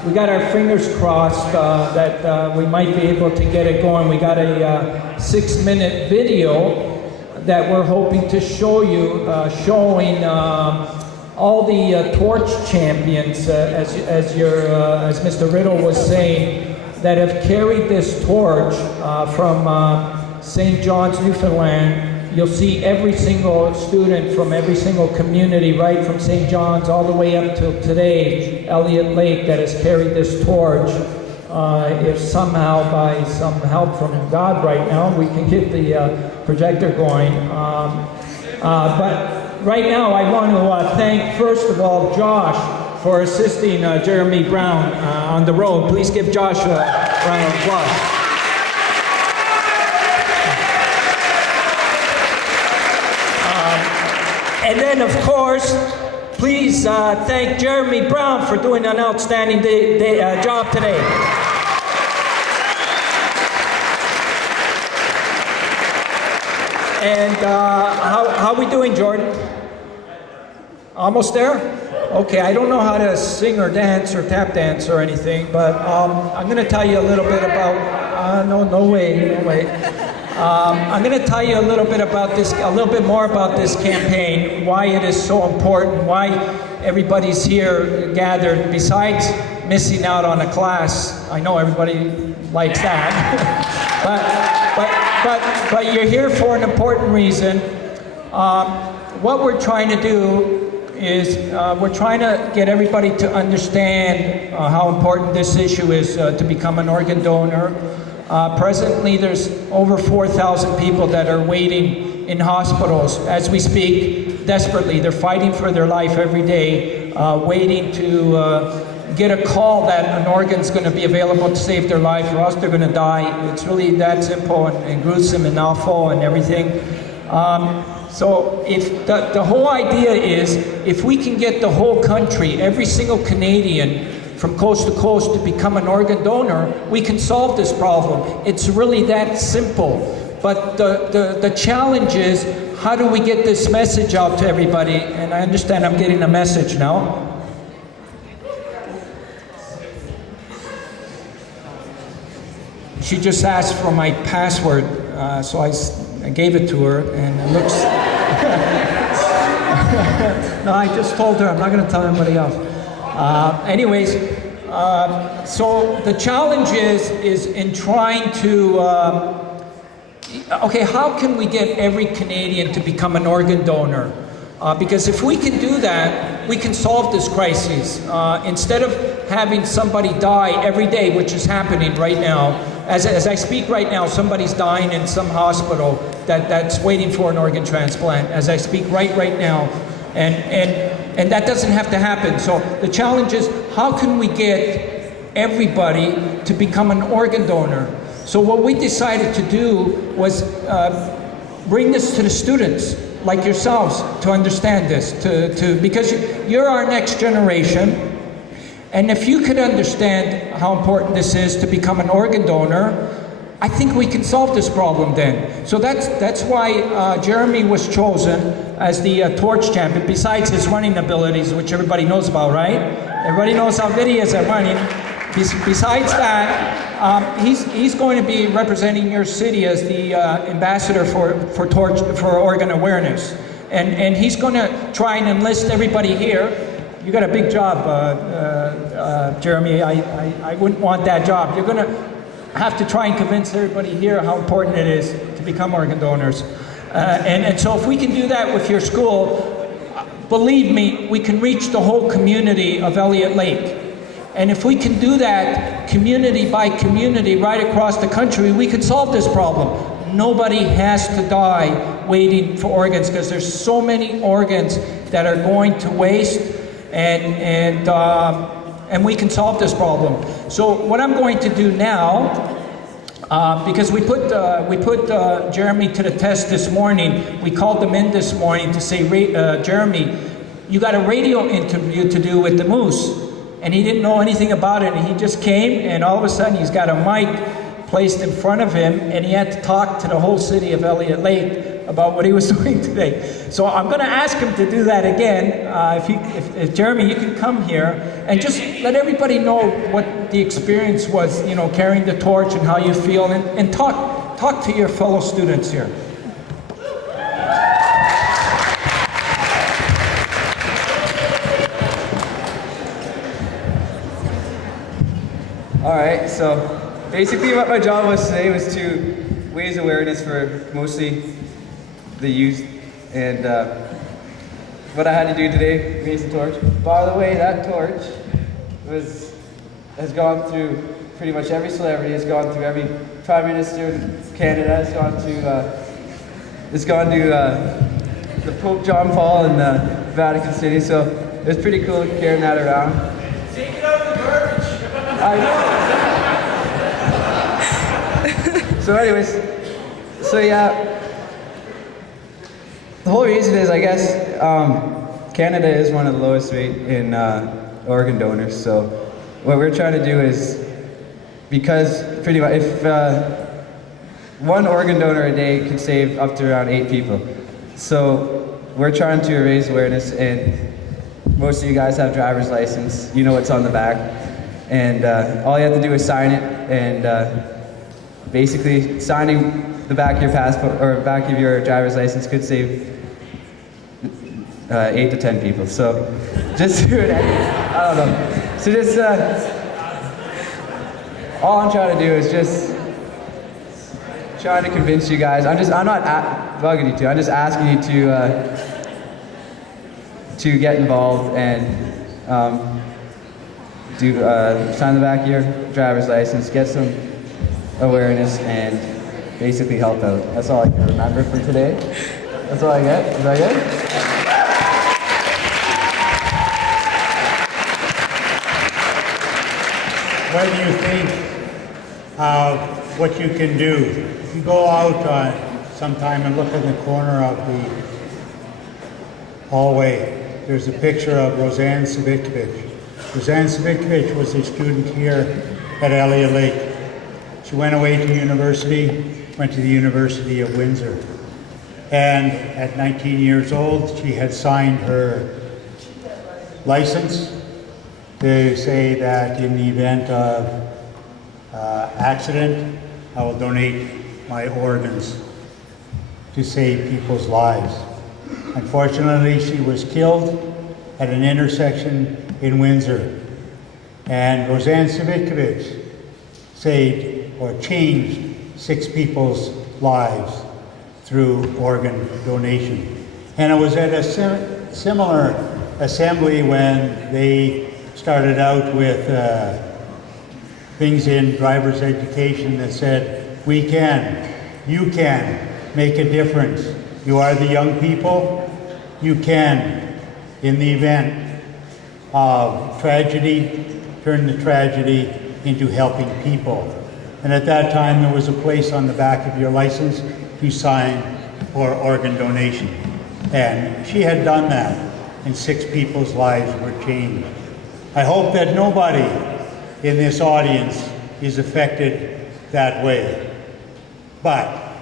we got our fingers crossed that we might be able to get it going. We got a 6-minute video that we're hoping to show you, showing all the torch champions, as Mr. Riddle was saying, that have carried this torch from St. John's, Newfoundland. You'll see every single student from every single community, right from St. John's all the way up till today, Elliot Lake, that has carried this torch. If somehow, by some help from God right now, we can get the projector going. But right now, I want to thank, first of all, Josh for assisting Jeremy Brown on the road. Please give Josh a round of applause. And then, of course, please thank Jeremy Brown for doing an outstanding job today. And how we doing, Jordan? Almost there? Okay, I don't know how to sing or dance or tap dance or anything, but I'm going to tell you a little bit about, no way. I'm going to tell you a little bit more about this campaign, why it is so important, why everybody's here gathered, besides missing out on a class. I know everybody likes that. but you're here for an important reason. What we're trying to do is we're trying to get everybody to understand how important this issue is to become an organ donor. Presently, there's over 4,000 people that are waiting in hospitals as we speak, desperately. They're fighting for their life every day, waiting to get a call that an organ's going to be available to save their life, or else they're going to die. It's really that simple and gruesome and awful and everything. So if the whole idea is, if we can get the whole country, every single Canadian, from coast to coast to become an organ donor, we can solve this problem. It's really that simple. But the challenge is, how do we get this message out to everybody? And I understand I'm getting a message now. She just asked for my password, so I gave it to her, and it looks... No, I just told her I'm not going to tell anybody else. Anyways, so the challenge is in trying to, okay, how can we get every Canadian to become an organ donor? Because if we can do that, we can solve this crisis. Instead of having somebody die every day, which is happening right now, as I speak right now, somebody's dying in some hospital that's waiting for an organ transplant, as I speak right now. And that doesn't have to happen. So the challenge is, how can we get everybody to become an organ donor? So what we decided to do was bring this to the students, like yourselves, to understand this, because you're our next generation. And if you could understand how important this is to become an organ donor, I think we can solve this problem then. So that's why Jeremy was chosen as the torch champion, besides his running abilities, which everybody knows about, right? Everybody knows how good he is at running. Besides that, he's going to be representing your city as the ambassador for organ awareness. And he's going to try and enlist everybody here. You got a big job, Jeremy. I wouldn't want that job. You're going to have to try and convince everybody here how important it is to become organ donors. And so if we can do that with your school, believe me, we can reach the whole community of Elliot Lake. And if we can do that community by community right across the country, we can solve this problem. Nobody has to die waiting for organs, because there's so many organs that are going to waste, and we can solve this problem. So what I'm going to do now, because we put Jeremy to the test this morning. We called them in this morning to say, Jeremy, you got a radio interview to do with the Moose. And he didn't know anything about it. And he just came, and all of a sudden he's got a mic placed in front of him, and he had to talk to the whole city of Elliot Lake about what he was doing today. So I'm going to ask him to do that again. If Jeremy, you can come here and just let everybody know what the experience was, you know, carrying the torch and how you feel, and talk to your fellow students here. All right, so basically what my job was today was to raise awareness for mostly the youth, and what I had to do today, raise the torch. By the way, that torch has gone through pretty much every celebrity, has gone through every Prime Minister of Canada, it's gone to the Pope John Paul in the Vatican City, so it was pretty cool carrying that around. Take it out of the garbage! I know. So anyways, so yeah, The whole reason is, I guess, Canada is one of the lowest rate in organ donors. So what we're trying to do is, because pretty much, if one organ donor a day could save up to around 8 people. So we're trying to raise awareness, and most of you guys have driver's license. You know what's on the back. And all you have to do is sign it, and basically signing the back of your passport or back of your driver's license could save 8 to 10 people. So just do it. I don't know. So just all I'm trying to do is just trying to convince you guys. I'm not bugging you to. I'm just asking you to get involved and sign the back of your driver's license, get some awareness, and basically help out. That's all I can remember for today. That's all I get. Is that good? What do you think of what you can do? If you go out sometime and look in the corner of the hallway, there's a picture of Roseanne Savicevich. Roseanne Savicevich was a student here at Elliot Lake. She went away to university, went to the University of Windsor. And at 19 years old, she had signed her license to say that in the event of accident, I will donate my organs to save people's lives. Unfortunately, she was killed at an intersection in Windsor. And Roseanne Savicevich saved or changed 6 people's lives through organ donation. And it was at a similar assembly when they started out with things in driver's education that said, we can, you can make a difference. You are the young people, you can, in the event of tragedy, turn the tragedy into helping people. And at that time, there was a place on the back of your license to sign for organ donation. And she had done that, and 6 people's lives were changed. I hope that nobody in this audience is affected that way. But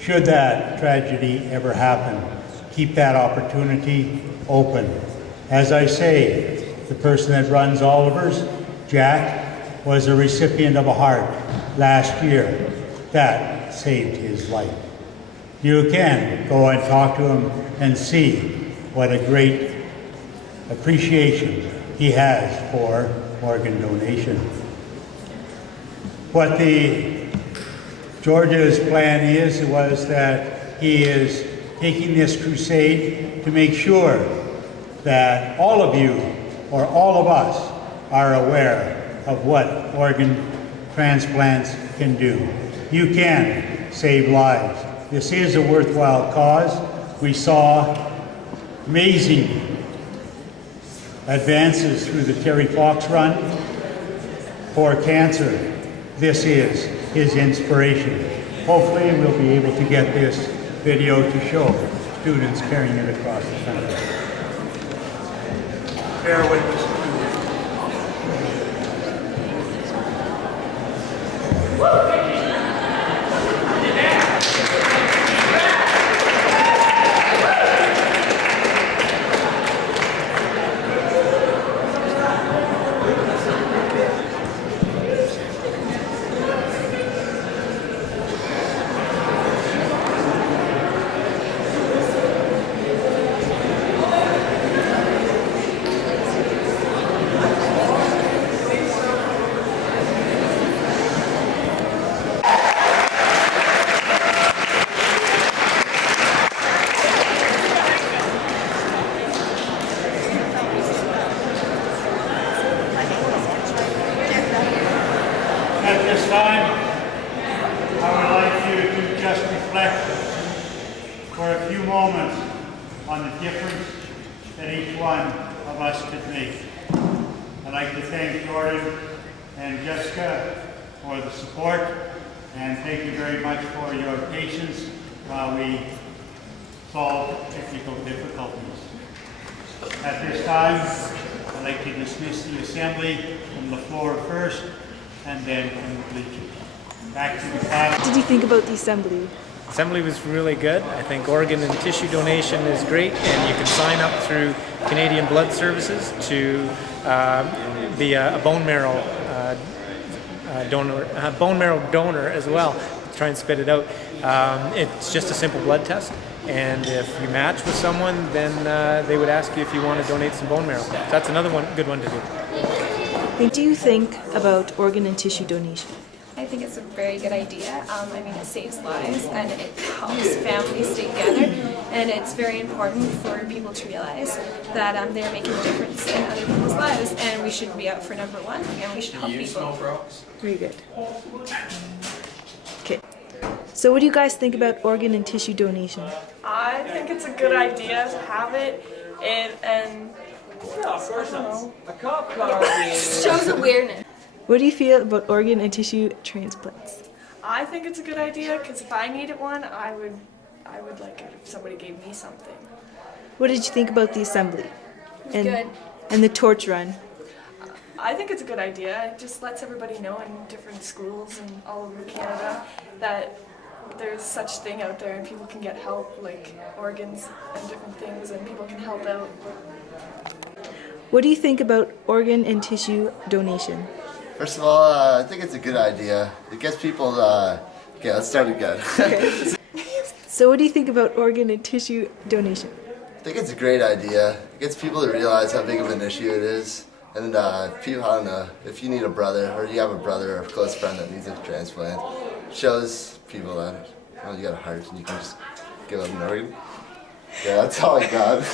should that tragedy ever happen, keep that opportunity open. As I say, the person that runs Oliver's, Jack, was a recipient of a heart last year. That saved his life. You can go and talk to him and see what a great appreciation he has for organ donation. What George's plan was that he is taking this crusade to make sure that all of you, or all of us, are aware of what organ transplants can do. You can save lives. This is a worthwhile cause. We saw amazing advances through the Terry Fox run for cancer. This is his inspiration. Hopefully we'll be able to get this video to show students carrying it across the country. Bear with us. solve technical difficulties. At this time, I'd like to dismiss the assembly from the floor first and then from the bleachers. Back to the class. What did you think about the assembly? Assembly was really good. I think organ and tissue donation is great, and you can sign up through Canadian Blood Services to be a bone marrow donor as well. Try and spit it out. It's just a simple blood test, and if you match with someone, then they would ask you if you want to donate some bone marrow. So that's another good one to do. What do you think about organ and tissue donation? I think it's a very good idea. I mean, it saves lives and it helps families stay together, and it's very important for people to realize that they're making a difference in other people's lives, and we should be out for number one, and we should help people. Very good. Okay. So what do you guys think about organ and tissue donation? I think it's a good idea to have it, and A cop car shows awareness. What do you feel about organ and tissue transplants? I think it's a good idea because if I needed one, I would like it if somebody gave me something. What did you think about the assembly? It was good. And the torch run? I think it's a good idea. It just lets everybody know in different schools and all over Canada that there's such thing out there and people can get help, like organs and different things, and people can help out. What do you think about organ and tissue donation? First of all, I think it's a good idea. It gets people, okay, let's start again. Okay. So what do you think about organ and tissue donation? I think it's a great idea. It gets people to realize how big of an issue it is. And people, I don't know, if you need a brother, or you have a brother or a close friend that needs a transplant, it shows people that you got a heart and you can just give up an organ. Yeah, that's all I got.